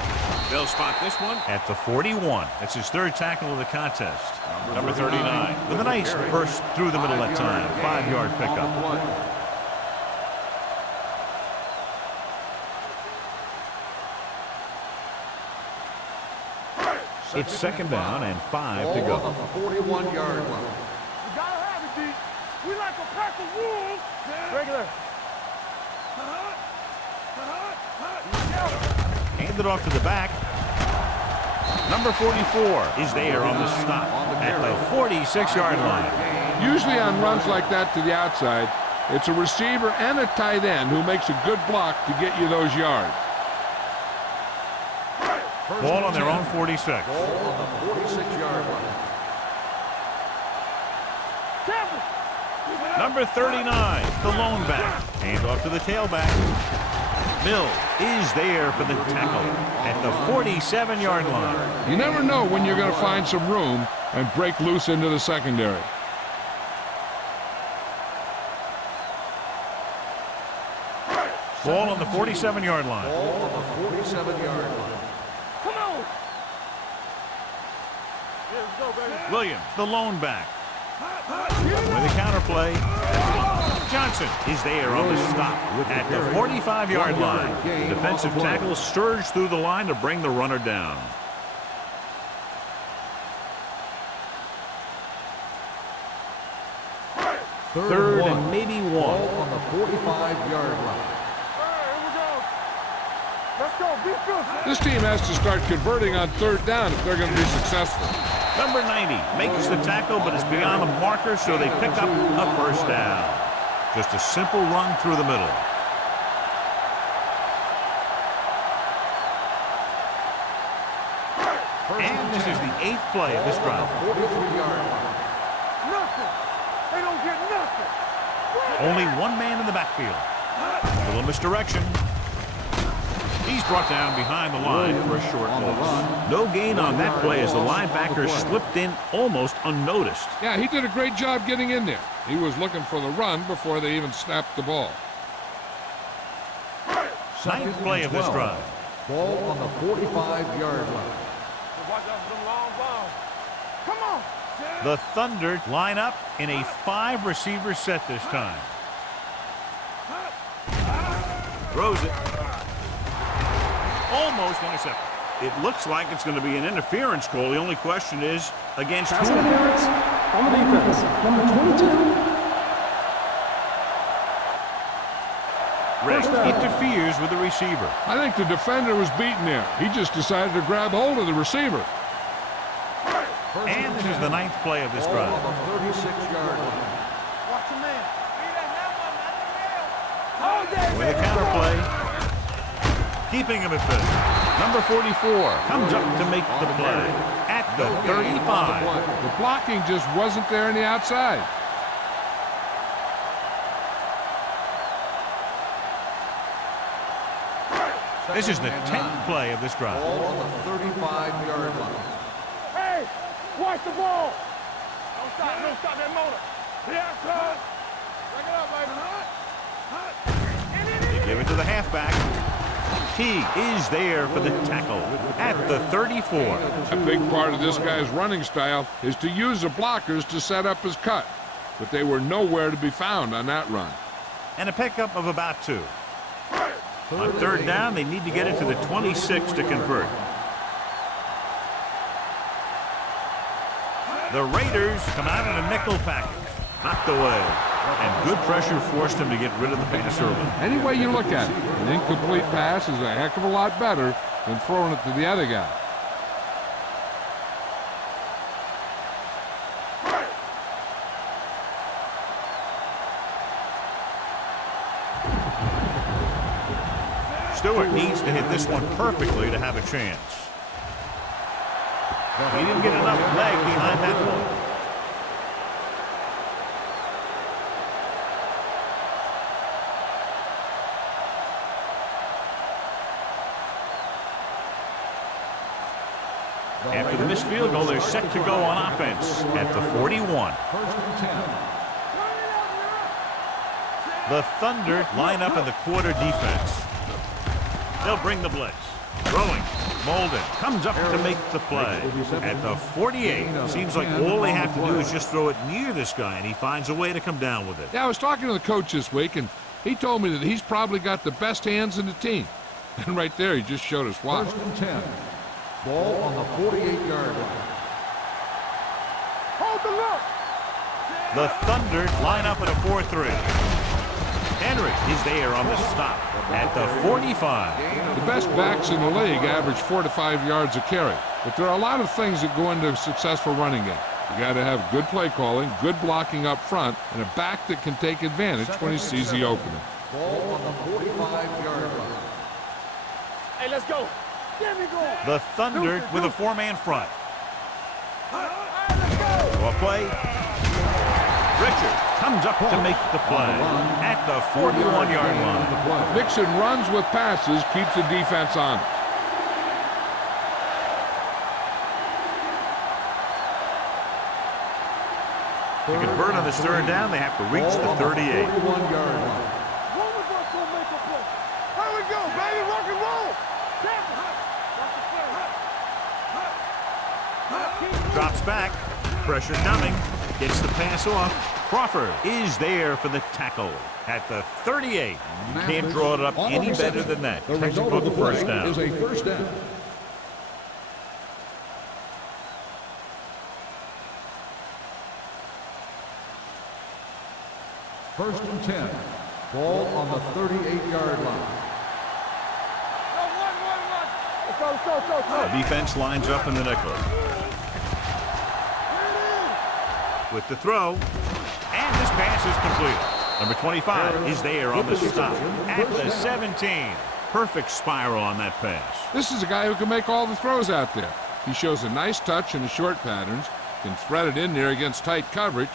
They'll spot this one at the 41. That's his third tackle of the contest. Number 39 with a nice burst through the middle that time. 5-yard pickup. It's second down and 5 to go. Ball on the 41-yard line. We gotta have it, D. We like a pack of wolves. Regular. Hand it off to the back. Number 44 is there on the stop at the 46-yard line. Usually on runs like that to the outside, it's a receiver and a tight end who makes a good block to get you those yards. Ball on their own 46. Ball on the 46-yard line. Number 39, the lone back. Hand off to the tailback. Mill is there for the tackle at the 47-yard line. You never know when you're going to find some room and break loose into the secondary. Ball on the 47-yard line. Ball on the 47-yard line. Come on. Here we go, baby. Williams, the lone back. With a counterplay. Johnson is there on the stop at the 45-yard line. Defensive tackle surged through the line to bring the runner down. Third and maybe one. Ball on the 45-yard line. Here we go. Let's go. Be good. This team has to start converting on third down if they're going to be successful. Number 90 makes the tackle, but it's beyond the marker, so they pick up a first down. Just a simple run through the middle. And this is the 8th play of this drive. 43-yard line. Nothing. They don't get nothing. Only one man in the backfield. A little misdirection. He's brought down behind the line for a short loss. No gain on that play as the linebacker slipped in almost unnoticed. Yeah, he did a great job getting in there. He was looking for the run before they even snapped the ball. 9th play of this drive. Ball on the 45-yard line. Watch out for them long balls. Come on. The Thunder line up in a 5-receiver set this time. Throws it. Almost intercepted. It looks like it's going to be an interference call. The only question is against Pass whom? interference on the defense. Number 22. Ray interferes with the receiver. I think the defender was beaten there. He just decided to grab hold of the receiver. And this is the 9th play of this Ball drive. on the 36-yard line. Watch the man. With a counterplay. Keeping him at fifth. Number 44 comes up to make the play at the 35. The blocking just wasn't there on the outside. This is the 10th play of this drive. Ball on the 35-yard line. Hey, watch the ball. Don't stop that motor. Yeah, cut. Bring it up, baby. They give it to the halfback. He is there for the tackle at the 34. A big part of this guy's running style is to use the blockers to set up his cut. But they were nowhere to be found on that run. And a pickup of about 2. On third down, they need to get it to the 26 to convert. The Raiders come out in a nickel package. Knocked away. And good pressure forced him to get rid of the pass early. Any way you look at it, an incomplete pass is a heck of a lot better than throwing it to the other guy. Stewart needs to hit this one perfectly to have a chance. He didn't get enough leg behind that one. After the missed field goal, they're set to go on offense at the 41. First and 10. The Thunder line up in the quarter defense. They'll bring the blitz. Throwing. Molden comes up to make the play. At the 48, seems like all they have to do is just throw it near this guy, and he finds a way to come down with it. Yeah, I was talking to the coach this week, and he told me that he's probably got the best hands in the team. And right there, he just showed us why. First and 10. Ball on the 48-yard line. Hold the look. The Thunder line up in a 4-3. Henry is there on the stop at the 45. The best backs in the league average 4 to 5 yards a carry. But there are a lot of things that go into a successful running game. You got to have good play calling, good blocking up front, and a back that can take advantage when he sees the opening. Ball on the 45-yard line. Hey, let's go. There we go. The Thunder with a 4-man front. All right, let's go. A play. Richard comes up to make the play at the 41-yard line. Mixon runs with passes, keeps the defense honest. To convert on this third down, they have to reach the 38. 41-yard line. One of us gonna make a play. Here we go, baby. Rock and roll. Drops back. Pressure coming. Gets the pass off. Crawford is there for the tackle at the 38. You can't draw it up any better than that. The Takes result of the play first down. is a first down. First and 10. Ball on the 38-yard line. Let's go, let's go, let's go, let's go. The defense lines up in the nickel. With the throw, and this pass is completed. Number 25 is there on the stop at the 17. Perfect spiral on that pass. This is a guy who can make all the throws out there. He shows a nice touch in the short patterns, can thread it in there against tight coverage,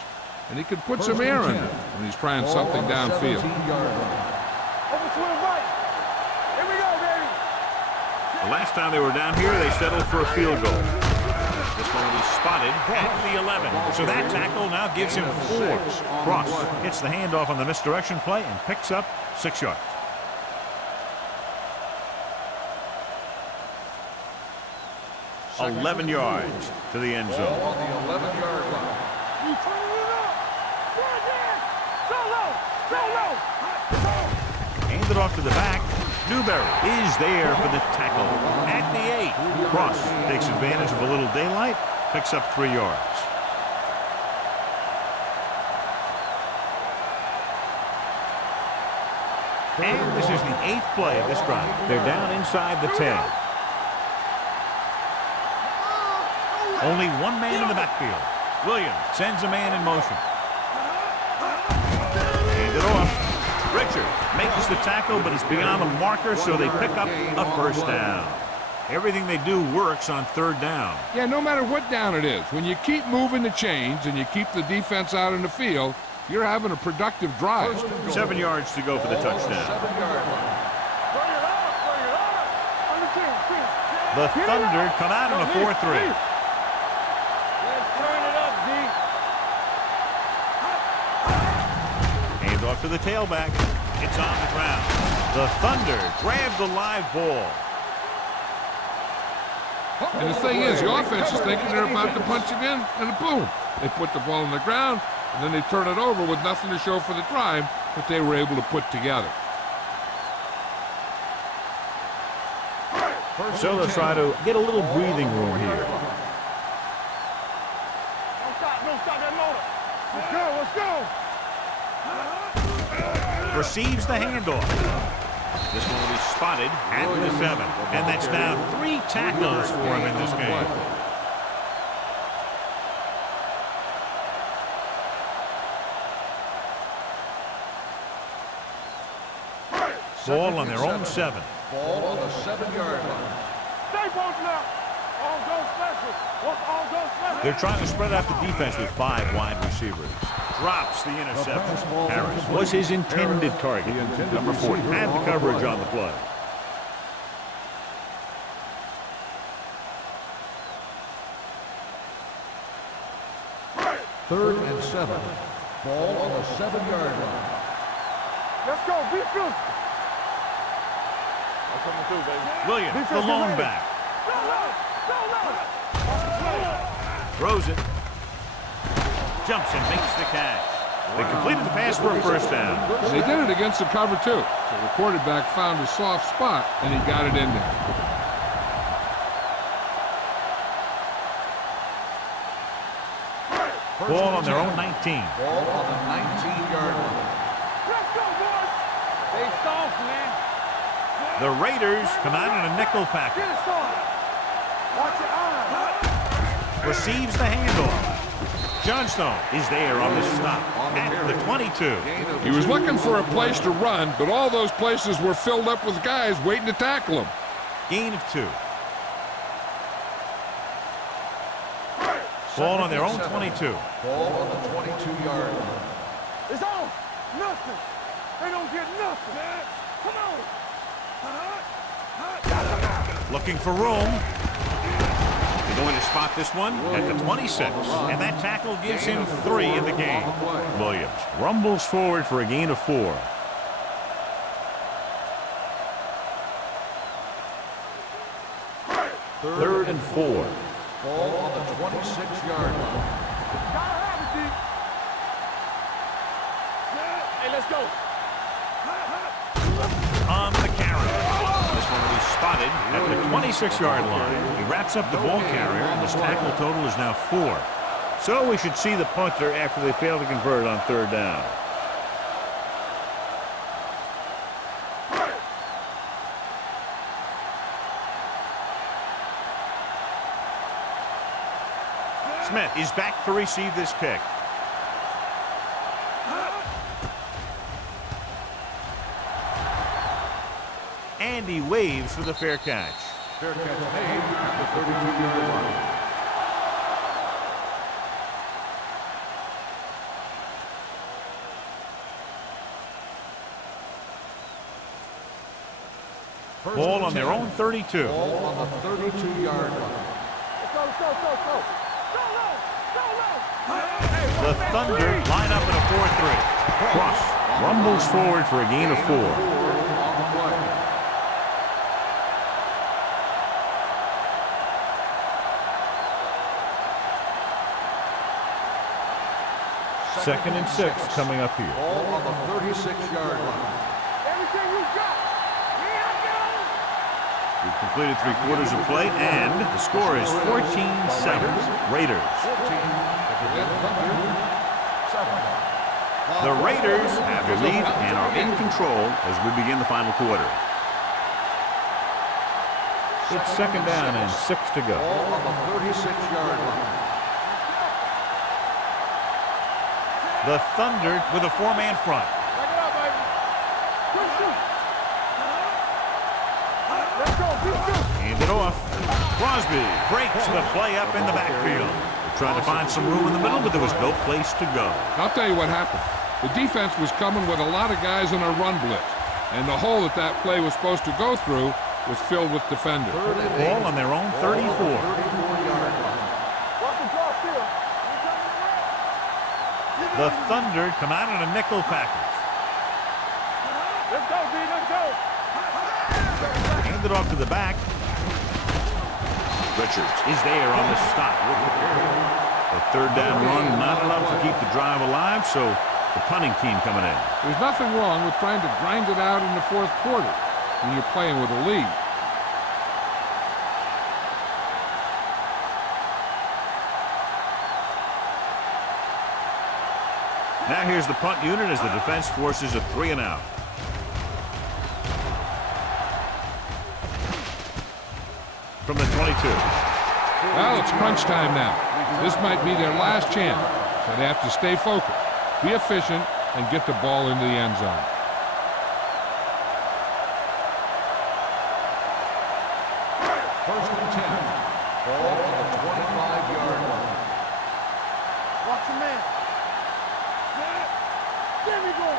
and he can put some air in it when he's trying something downfield. Over to the right. Here we go, baby. The last time they were down here, they settled for a field goal. This one will be spotted at the 11. So that tackle now gives him 4. Cross gets the handoff on the misdirection play and picks up 6 yards. $11 yards to the end zone. On the 11-yard line. You turning it up. Right there. So low. Handed off to the back. Newberry is there for the tackle at the 8. Cross takes advantage of a little daylight, picks up 3 yards. And this is the 8th play of this drive. They're down inside the 10. Only one man in the backfield. Williams sends a man in motion. Handed off. Richard makes the tackle, but it's beyond the marker, so they pick up a first down. Everything they do works on third down. Yeah, no matter what down it is, when you keep moving the chains and you keep the defense out in the field, you're having a productive drive. 7 yards to go for the touchdown. 7-yard line. Bring it up, bring it up. On the team. The Thunder come out in a 4-3. Let's turn it up, D. Hand off to the tailback. It's on the ground. The Thunder grab the live ball. And the thing is, the offense is thinking they're about to punch it in, and boom, they put the ball on the ground, and then they turn it over with nothing to show for the drive that they were able to put together. So they'll try to get a little breathing room here. Don't stop that motor. Let's go. Receives the handoff. This one will be spotted at the 7. And that's now 3 tackles for him in this game. Ball on their own 7. Ball on the 7-yard line. Stay posted up. Oh, go special. They're trying to spread out the defense with 5 wide receivers. Drops the interception. Harris was his intended target. Number 40 had the coverage on the play. Third and 7. Ball on the 7-yard line. Let's go, defense. I'm coming through, baby. Williams, Defense, the get lone ready. back. Go, Throws it. Jumps and makes the catch. They completed the pass for a first down. And they did it against the cover, too. So the quarterback found a soft spot, and he got it in there. Ball on their own 19. Ball on the 19-yard line. Let's go, boys. Stay soft, man. The Raiders come out in a nickel package. Get it on. Watch your eyes. Receives the handoff. Johnstone is there on the stop at the 22. He was looking for a place to run, but all those places were filled up with guys waiting to tackle him. Gain of 2. Ball on their own 22. Ball on the 22-yard line. It's off. Nothing. They don't get nothing. Come on. Looking for room. They're going to spot this one at the 26. And that tackle gives him 3 in the game. Williams rumbles forward for a gain of 4. Third and 4. Ball on the 26-yard line. Gotta have it, D. Hey, let's go. On the carry. This one will be spotted at the 26-yard line. He wraps up the ball carrier, and his tackle total is now 4. So we should see the punter after they fail to convert on third down. Smith is back to receive this kick. And he waves for the fair catch. Fair catch made at the 32-yard line. Ball on their own 32. Ball on the 32-yard line. Let's go, let's go, let's go, let's go. Go low. Go low. The Thunder line up in a 4-3. Cross rumbles forward for a gain of 4. On the play. Second and 6 coming up here. Ball on the 36-yard line. Everything you got. Here I go. We've completed 3/4 of play, and the score is 14-7. Raiders. 14. The Berlin Thunder. 7. The Raiders have the lead and are in control as we begin the final quarter. It's second down and 6 to go. Ball on the 36-yard line. The Thunder with a 4-man front. Back it up, baby. Quick shoot. Let's go, defense. Hand it off. Crosby breaks the play up in the backfield. They're trying to find some room in the middle, but there was no place to go. I'll tell you what happened. The defense was coming with a lot of guys in a run blitz, and the hole that play was supposed to go through was filled with defenders. Ball on their own 34. 34-yard line. Watch the draw still. The Thunder come out in a nickel package. Let's go, D. Let's go. Hand it off to the back. Richards is there on the stop with the carry. The third down run, not enough to keep the drive alive, so the punting team coming in. There's nothing wrong with trying to grind it out in the fourth quarter when you're playing with a lead. Now here's the punt unit as the defense forces a 3-and-out. From the 22. Well, it's crunch time now. This might be their last chance, so they have to stay focused, be efficient, and get the ball into the end zone. First and 10. Ball on the 25 Watch your man. There we go.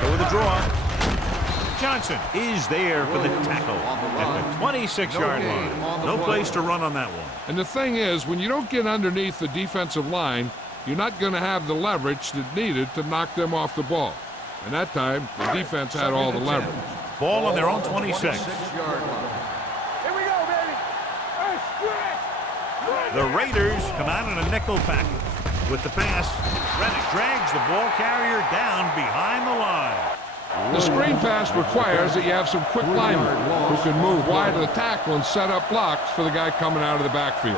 Go with the draw. Johnson is there for the tackle at the 26-yard line. No place to run on that one. And the thing is, when you don't get underneath the defensive line, you're not going to have the leverage that's needed to knock them off the ball. And that time, the defense had all the leverage. Ball on their own 26. Here we go, baby. Hey, stretch. The Raiders come out in a nickel package. With the pass, Reddick drags the ball carrier down behind the line. The screen pass requires that you have some quick linemen who can move wide of the tackle and set up blocks for the guy coming out of the backfield.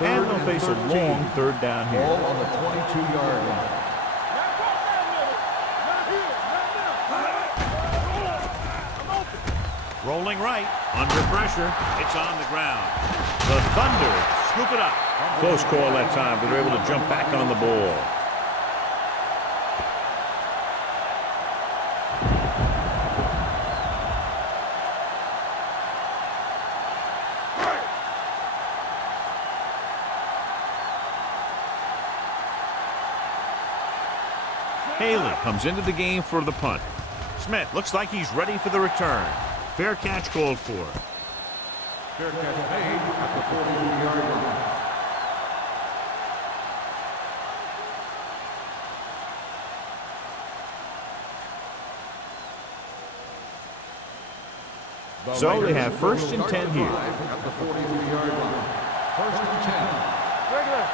And they'll face a long third down here. Ball on the 22-yard line. Rolling right, under pressure, it's on the ground. The Thunder scoop it up. Close call that time, but they're able to jump back on the ball. Haley comes into the game for the punt. Smith looks like he's ready for the return. Fair catch called for. Fair catch made at the 42-yard line. So they have 1st and 10 here. At the 42-yard line. 1st and 10. Regular.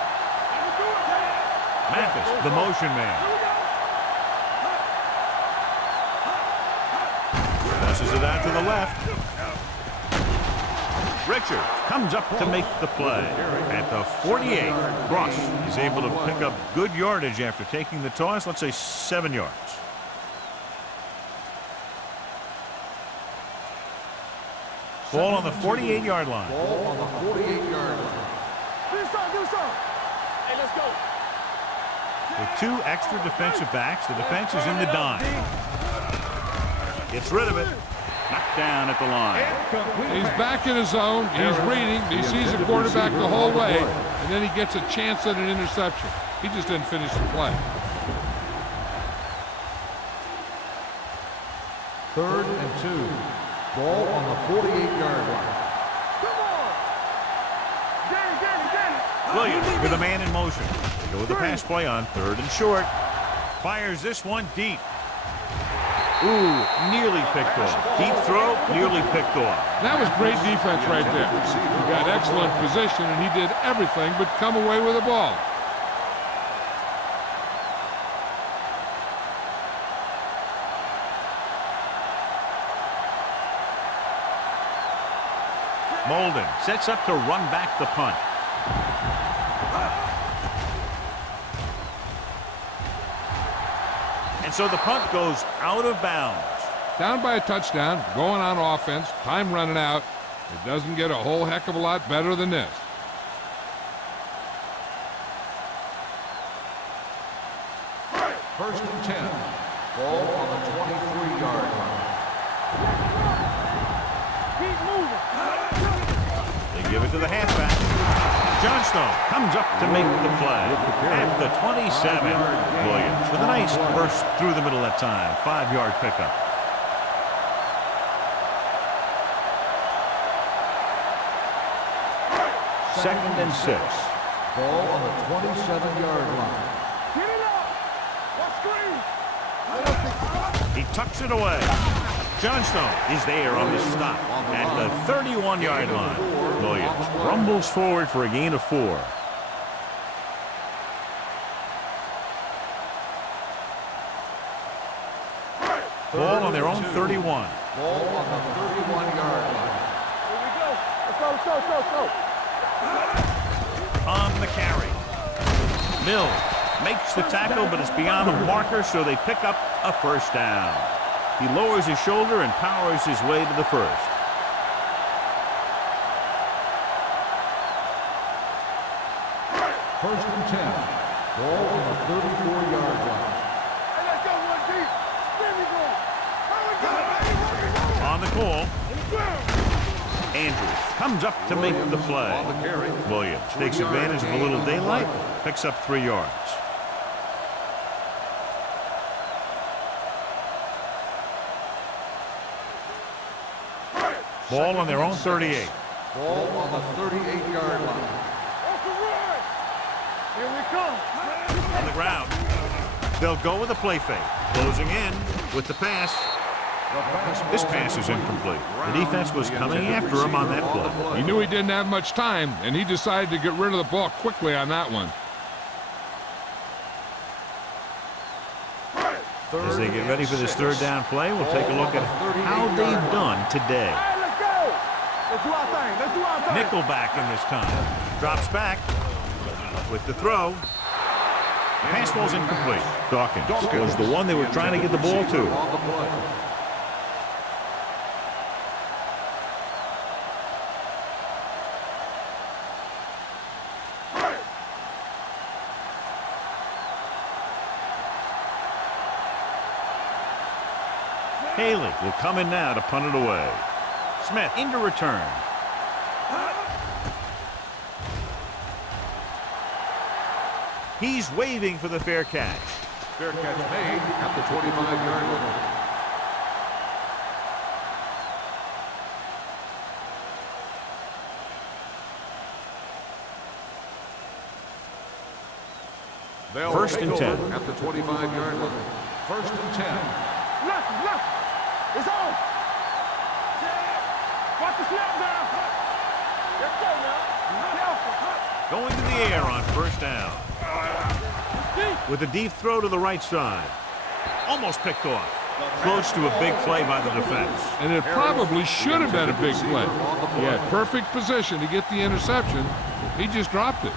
Mathis, the motion man. Passes it out to the left. Richard comes up to make the play. At the 48, Ross is able to pick up good yardage after taking the toss, let's say 7 yards. Ball on the 48-yard line. Ball on the 48-yard line. Do something. Hey, let's go. With 2 extra defensive backs, the defense is in the dime. Gets rid of it. Knocked down at the line. He's back in his zone. He's reading. He sees the quarterback the whole way, and then he gets a chance at an interception. He just didn't finish the play. 3rd and 2. Ball on the 48-yard line. Come on. Get it. Williams with a man in motion. They go with the pass play on 3rd and short. Fires this one deep. Ooh, nearly picked off. Deep throw, nearly picked off. That was great defense right there. He got excellent position, and he did everything but come away with the ball. Molden sets up to run back the punt. And so the punt goes out of bounds. Down by a touchdown, going on offense, time running out. It doesn't get a whole heck of a lot better than this. First and 10. Ball on the 23-yard line. Keep moving. They give it to the halfback. Johnstone comes up to make the play. At the 27, Williams with a nice burst through the middle that time. 5-yard pickup. Second and 6. Ball on the 27-yard line. Get it up. What screen? He tucks it away. Johnstone is there on the stop at the 31-yard line. Williams rumbles forward for a gain of 4. Ball on their own 31. Ball on the 31-yard line. Here we go. Let's go. On the carry. Mills makes the tackle, but it's beyond the marker, so they pick up a first down. He lowers his shoulder and powers his way to the first. First and 10. Ball on the 34-yard line. Hey, let's go, 1 deep. There we go. call. Andrews comes up to make the play. On the carry. Williams takes advantage of a little daylight, picks up 3 yards. Ball on their own 38. Ball on the 38-yard line. Here we come. On the ground. They'll go with a play fake. Closing in with the pass. This pass is incomplete. The defense was coming after him on that play. He knew he didn't have much time, and he decided to get rid of the ball quickly on that one. As they get ready for this 3rd down play, we'll take a look at how they've done today. Hey, let's go. Let's do our thing. Let's do our thing. Nickelback in this time. Drops back with the throw. Pass ball's incomplete. Dawkins was the one they were trying to get the ball to. Haley will come in now to punt it away. Smith into return. He's waving for the fair catch. Fair catch made at the 25-yard line. They'll 1st take and 10. over at the 25-yard line. 1st and 10. Left. It's on. Watch the snap down. Let's go now. Going to the air on 1st down. With a deep throw to the right side. Almost picked off. Close to a big play by the defense. And it probably should have been a big play. He had perfect position to get the interception. He just dropped it.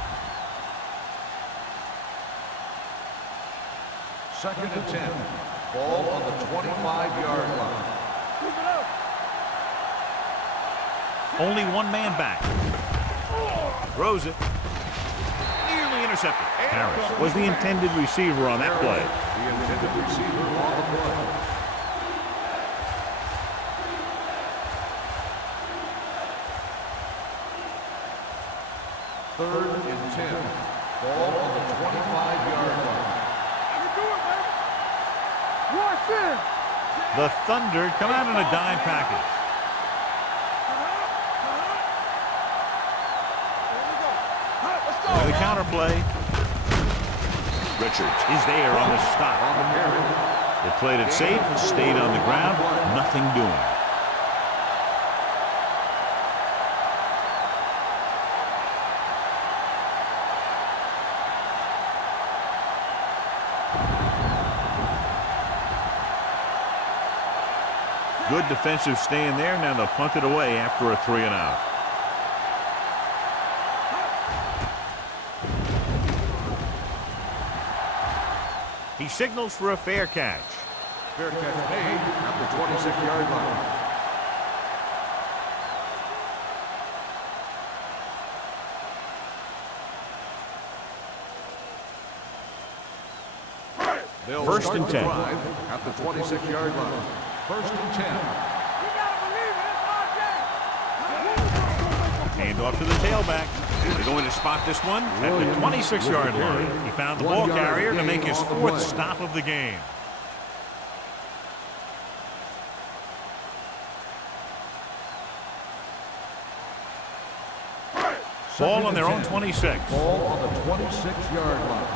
2nd and 10. Ball on the 25-yard line. Only one man back. Throws it. Nearly intercepted. Harris was the intended receiver on that play. The intended receiver on the play. Third and 10. Ball on the 25-yard line. The Thunder come out in a dime package. With a counter play. Richards is there on the stop. On the carry. They played it safe, stayed on the ground, nothing doing. Good defensive stand there. Now they'll punt it away after a 3 and out. He signals for a fair catch. Fair catch made at the 26-yard line. They'll 1st start and the 10. drive at the 26-yard line. 1st and 10. Hand off to the tailback. They're going to spot this one at the 26-yard line. He found the ball carrier to make his 4th stop of the game. Ball on their own 26. Ball on the 26-yard line.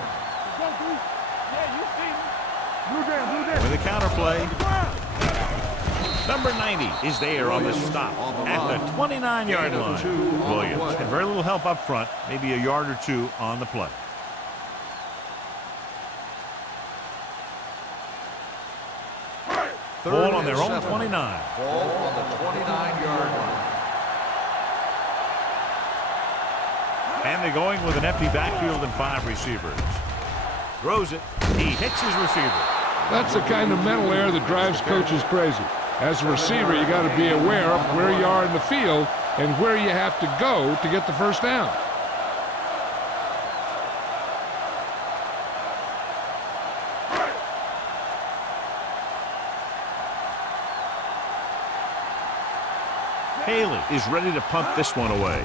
With a counter play. Number 90 is there on the stop at the 29-yard line. Williams had very little help up front, maybe a yard or 2 on the play. Ball on their own 29. Ball on the 29-yard line. And they're going with an empty backfield and 5 receivers. Throws it. He hits his receiver. That's the kind of mental error that drives coaches crazy. As a receiver, you got to be aware of where you are in the field and where you have to go to get the 1st down. Haley is ready to punt this one away.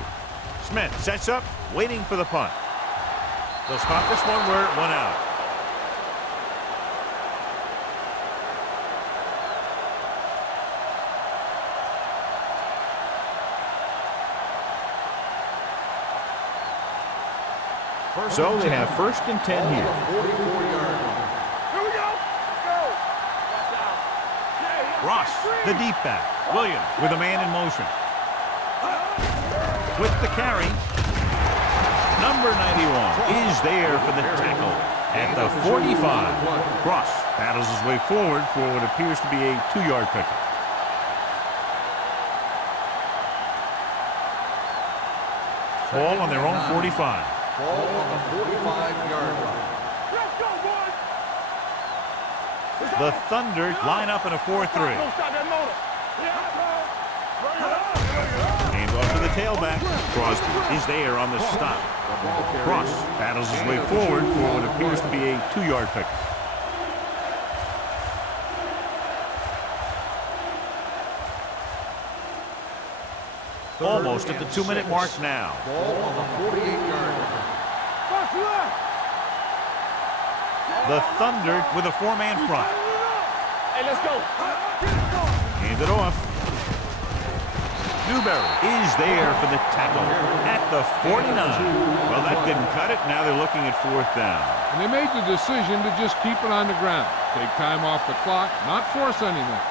Smith sets up, waiting for the punt. They'll spot this one where it went out. So they have 1st and 10 here. 44-yard line. Here we go. Let's go. Watch out. Ross, the deep back. Williams with a man in motion. With the carry. Number 91 is there for the tackle at the 45. Ross battles his way forward for what appears to be a 2-yard pickup. Ball on their own 45. Ball on the 45-yard line. Let's go, boys. The Thunder line up in a 4-3. Don't stop that motor. Hand off to the tailback. Crosby is there on the stop. Cross battles his way forward for what appears to be a 2-yard pickup. Almost at the 2-minute mark now. Ball on the 48-yard line. The Thunder with a 4-man front. Hey, let's go. Hand it off. Newberry is there for the tackle at the 49. Well, that didn't cut it. Now they're looking at 4th down. And they made the decision to just keep it on the ground. Take time off the clock, not force anything.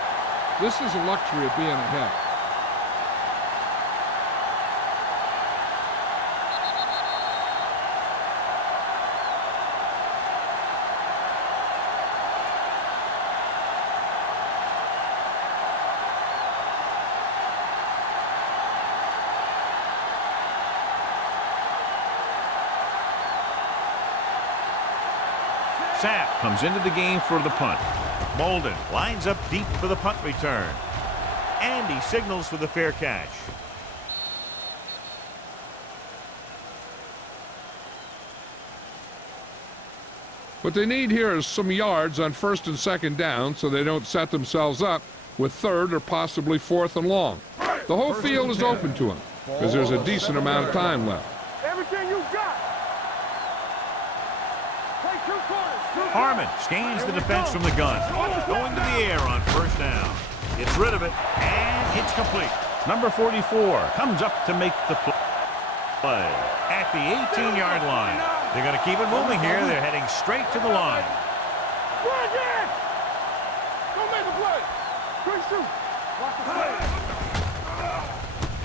This is a luxury of being ahead. Sapp comes into the game for the punt. Molden lines up deep for the punt return. And he signals for the fair catch. What they need here is some yards on 1st and 2nd down so they don't set themselves up with 3rd or possibly 4th and long. The whole field is open to them because there's a decent amount of time left. Everything you got. Play 2 corners. Harmon scans the defense from the gun. Going to the air on 1st down. Gets rid of it, and it's complete. Number 44 comes up to make the play at the 18-yard line. They're going to keep it moving here. They're heading straight to the line. Run again. Don't make a play. Quick shoot. Watch the play.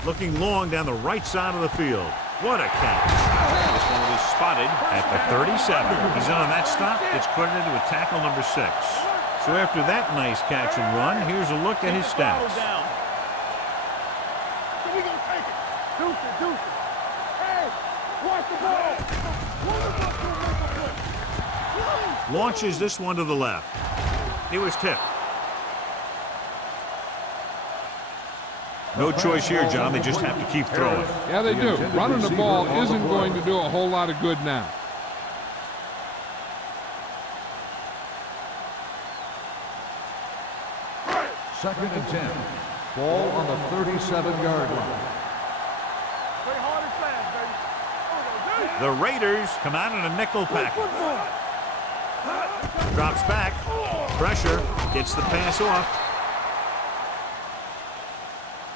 Looking long down the right side of the field. What a catch. This one will be spotted at the 37. He's in on that stop. Gets credited with tackle number 6. So after that nice catch and run, here's a look at his stats. So we gonna take it. Deuce it. Hey, watch the ball. Launches this one to the left. It was tipped. No choice here, John. They just have to keep throwing. Yeah, they do. Running the ball isn't going to do a whole lot of good now. Second and 10. Ball on the 37-yard line. Play hard and fast, baby. The Raiders come out in a nickel package. Drops back. Pressure. Gets the pass off.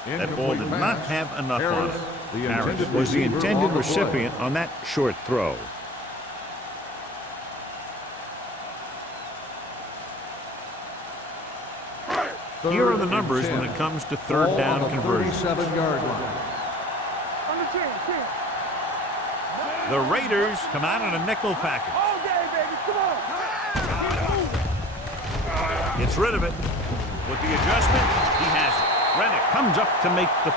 That ball did not have enough on it. Harris was the intended recipient on that short throw. Here are the numbers when it comes to 3rd down conversion. 37-yard line. On the 10. The Raiders come out in a nickel package. All day, baby. Come on. Gets rid of it. With the adjustment, he has it. Rennick comes up to make the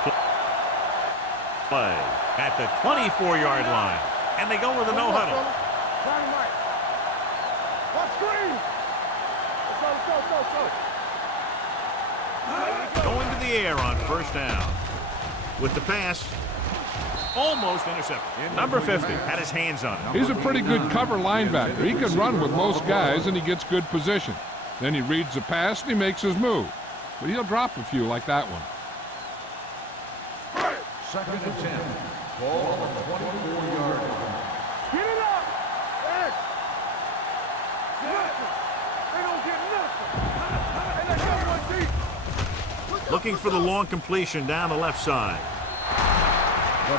play at the 24-yard line. And they go with a no-huddle. Dynamite. Watch screen. Let's go. Going to the air on 1st down. With the pass, almost intercepted. Number 50 had his hands on it. He's a pretty good cover linebacker. He can run with most guys, and he gets good position. Then he reads the pass, and he makes his move. But he'll drop a few like that one. Second and 10. Ball on the 24-yard line. Get it up! X! Nothing! They don't get nothing! And they got one deep! Looking for the long completion down the left side.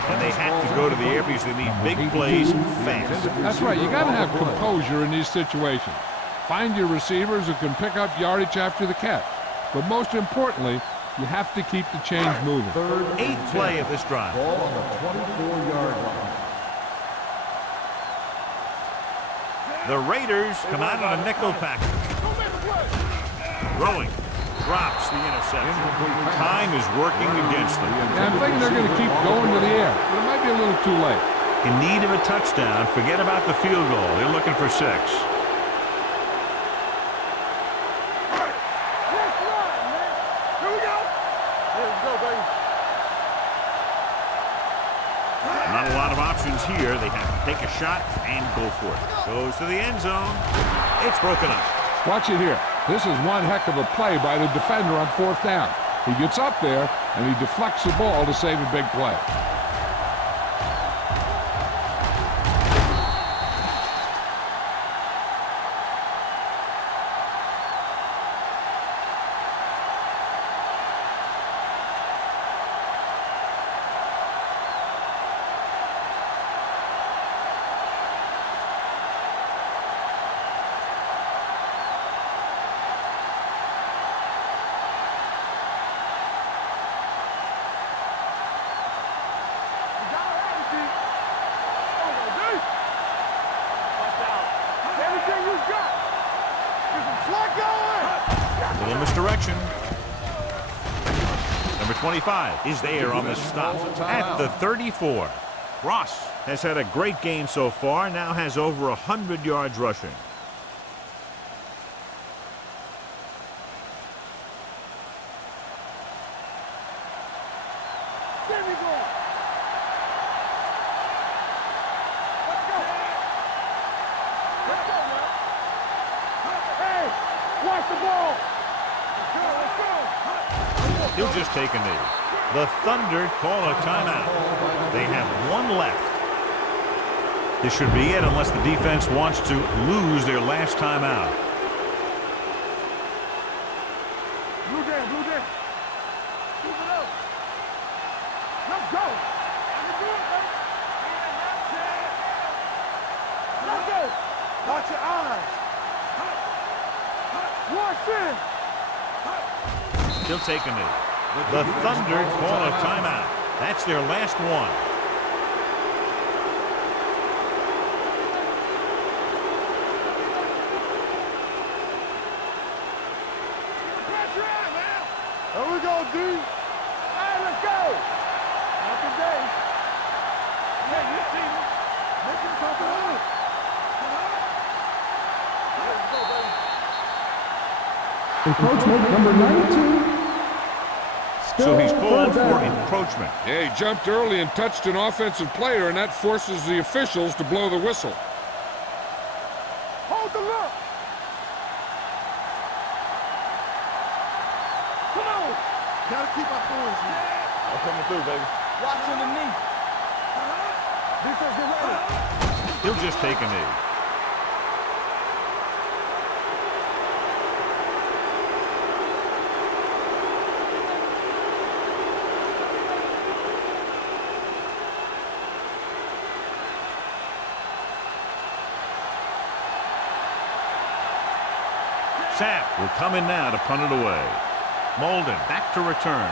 And they have to go to the air because they need big plays fast. That's right. You got to have composure in these situations. Find your receivers who can pick up yardage after the catch. But most importantly, you have to keep the chains moving. Eighth play of this drive. Ball on the 24-yard line. The Raiders come out on a nickel package. Throwing. Drops the interception. Time is working against them. Yeah, I'm thinking they're going to keep going to the air, but it might be a little too late. In need of a touchdown, forget about the field goal. They're looking for 6. Let's run, man! Here we go! Let's go, baby! Not a lot of options here. They have to take a shot and go for it. Goes to the end zone. It's broken up. Watch it here. This is one heck of a play by the defender on 4th down. He gets up there, and he deflects the ball to save a big play. Little misdirection. Number 25 is there on the stop at the 34. Ross has had a great game so far, now has over 100 yards rushing. There we go! Let's go! Let's go, man! Hey! Watch the ball! Let's go! He'll just take a knee. The Thunder call a timeout. They have 1 left. This should be it unless the defense wants to lose their last timeout. Blue Jam, Blue Jam. Keep it up. Let's go. Let's do it, baby. Let's go. Watch your eyes. Watch in. He'll take a knee. The Thunder call a timeout. That's their last one. There we go, D. Hey, let's go. Not today. Yeah, you see me. Make him come through. Let's go, baby. Encroachment number 92. So he's called Still for third down. encroachment. Yeah, he jumped early and touched an offensive player, and that forces the officials to blow the whistle. Hold the look. Come on. Gotta keep our boys in. I'm coming through, baby. Watch on the knee. Defense, get ready. He'll just take a knee. Sapp will come in now to punt it away. Molden back to return.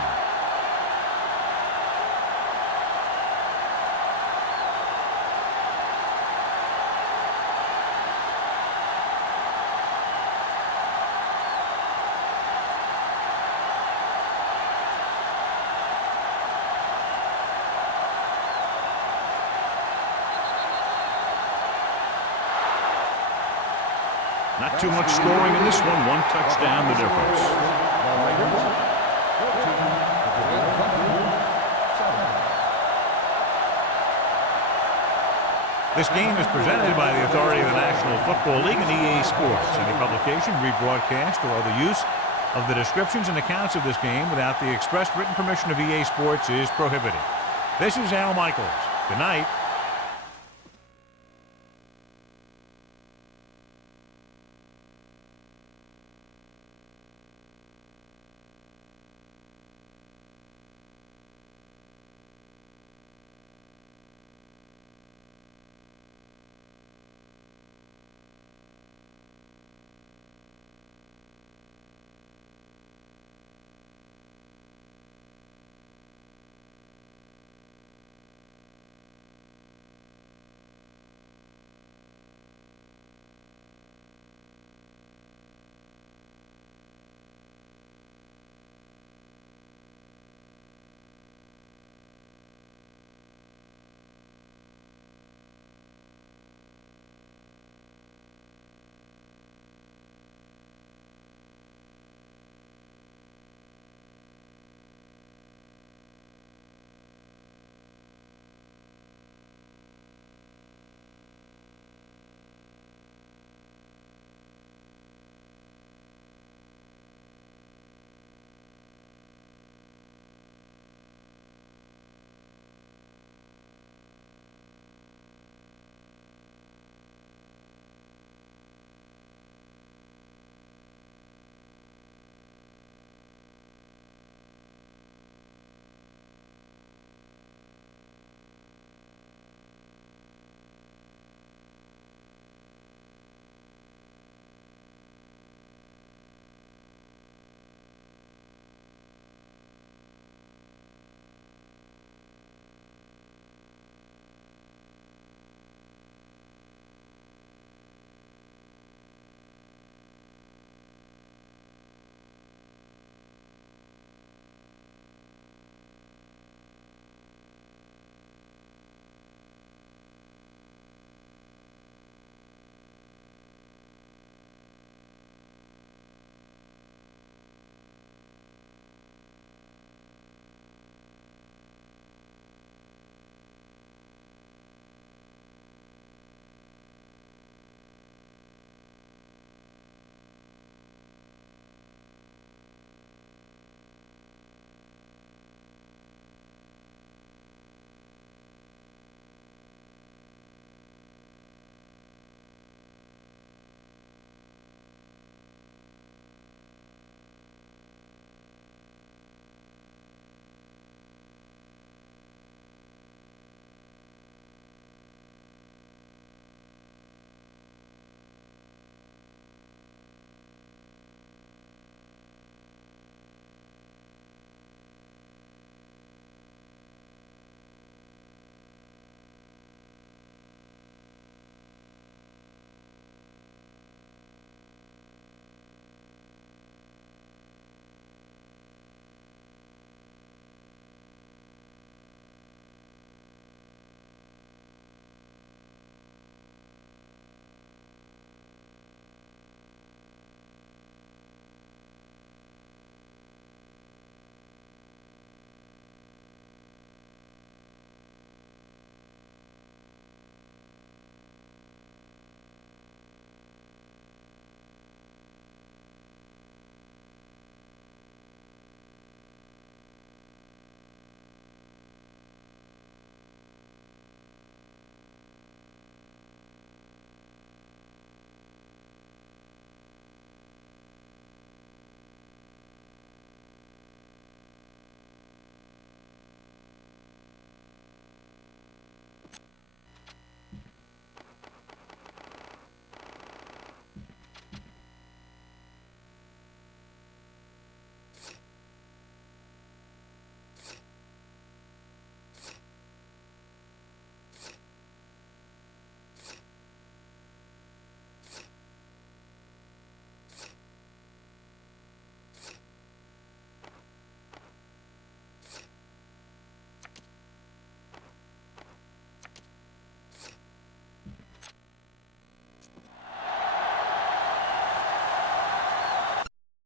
Not too much scoring in this one. 1 touchdown, the difference. This game is presented by the authority of the National Football League and EA Sports. Any publication, rebroadcast, or other use of the descriptions and accounts of this game without the express written permission of EA Sports is prohibited. This is Al Michaels. Good night.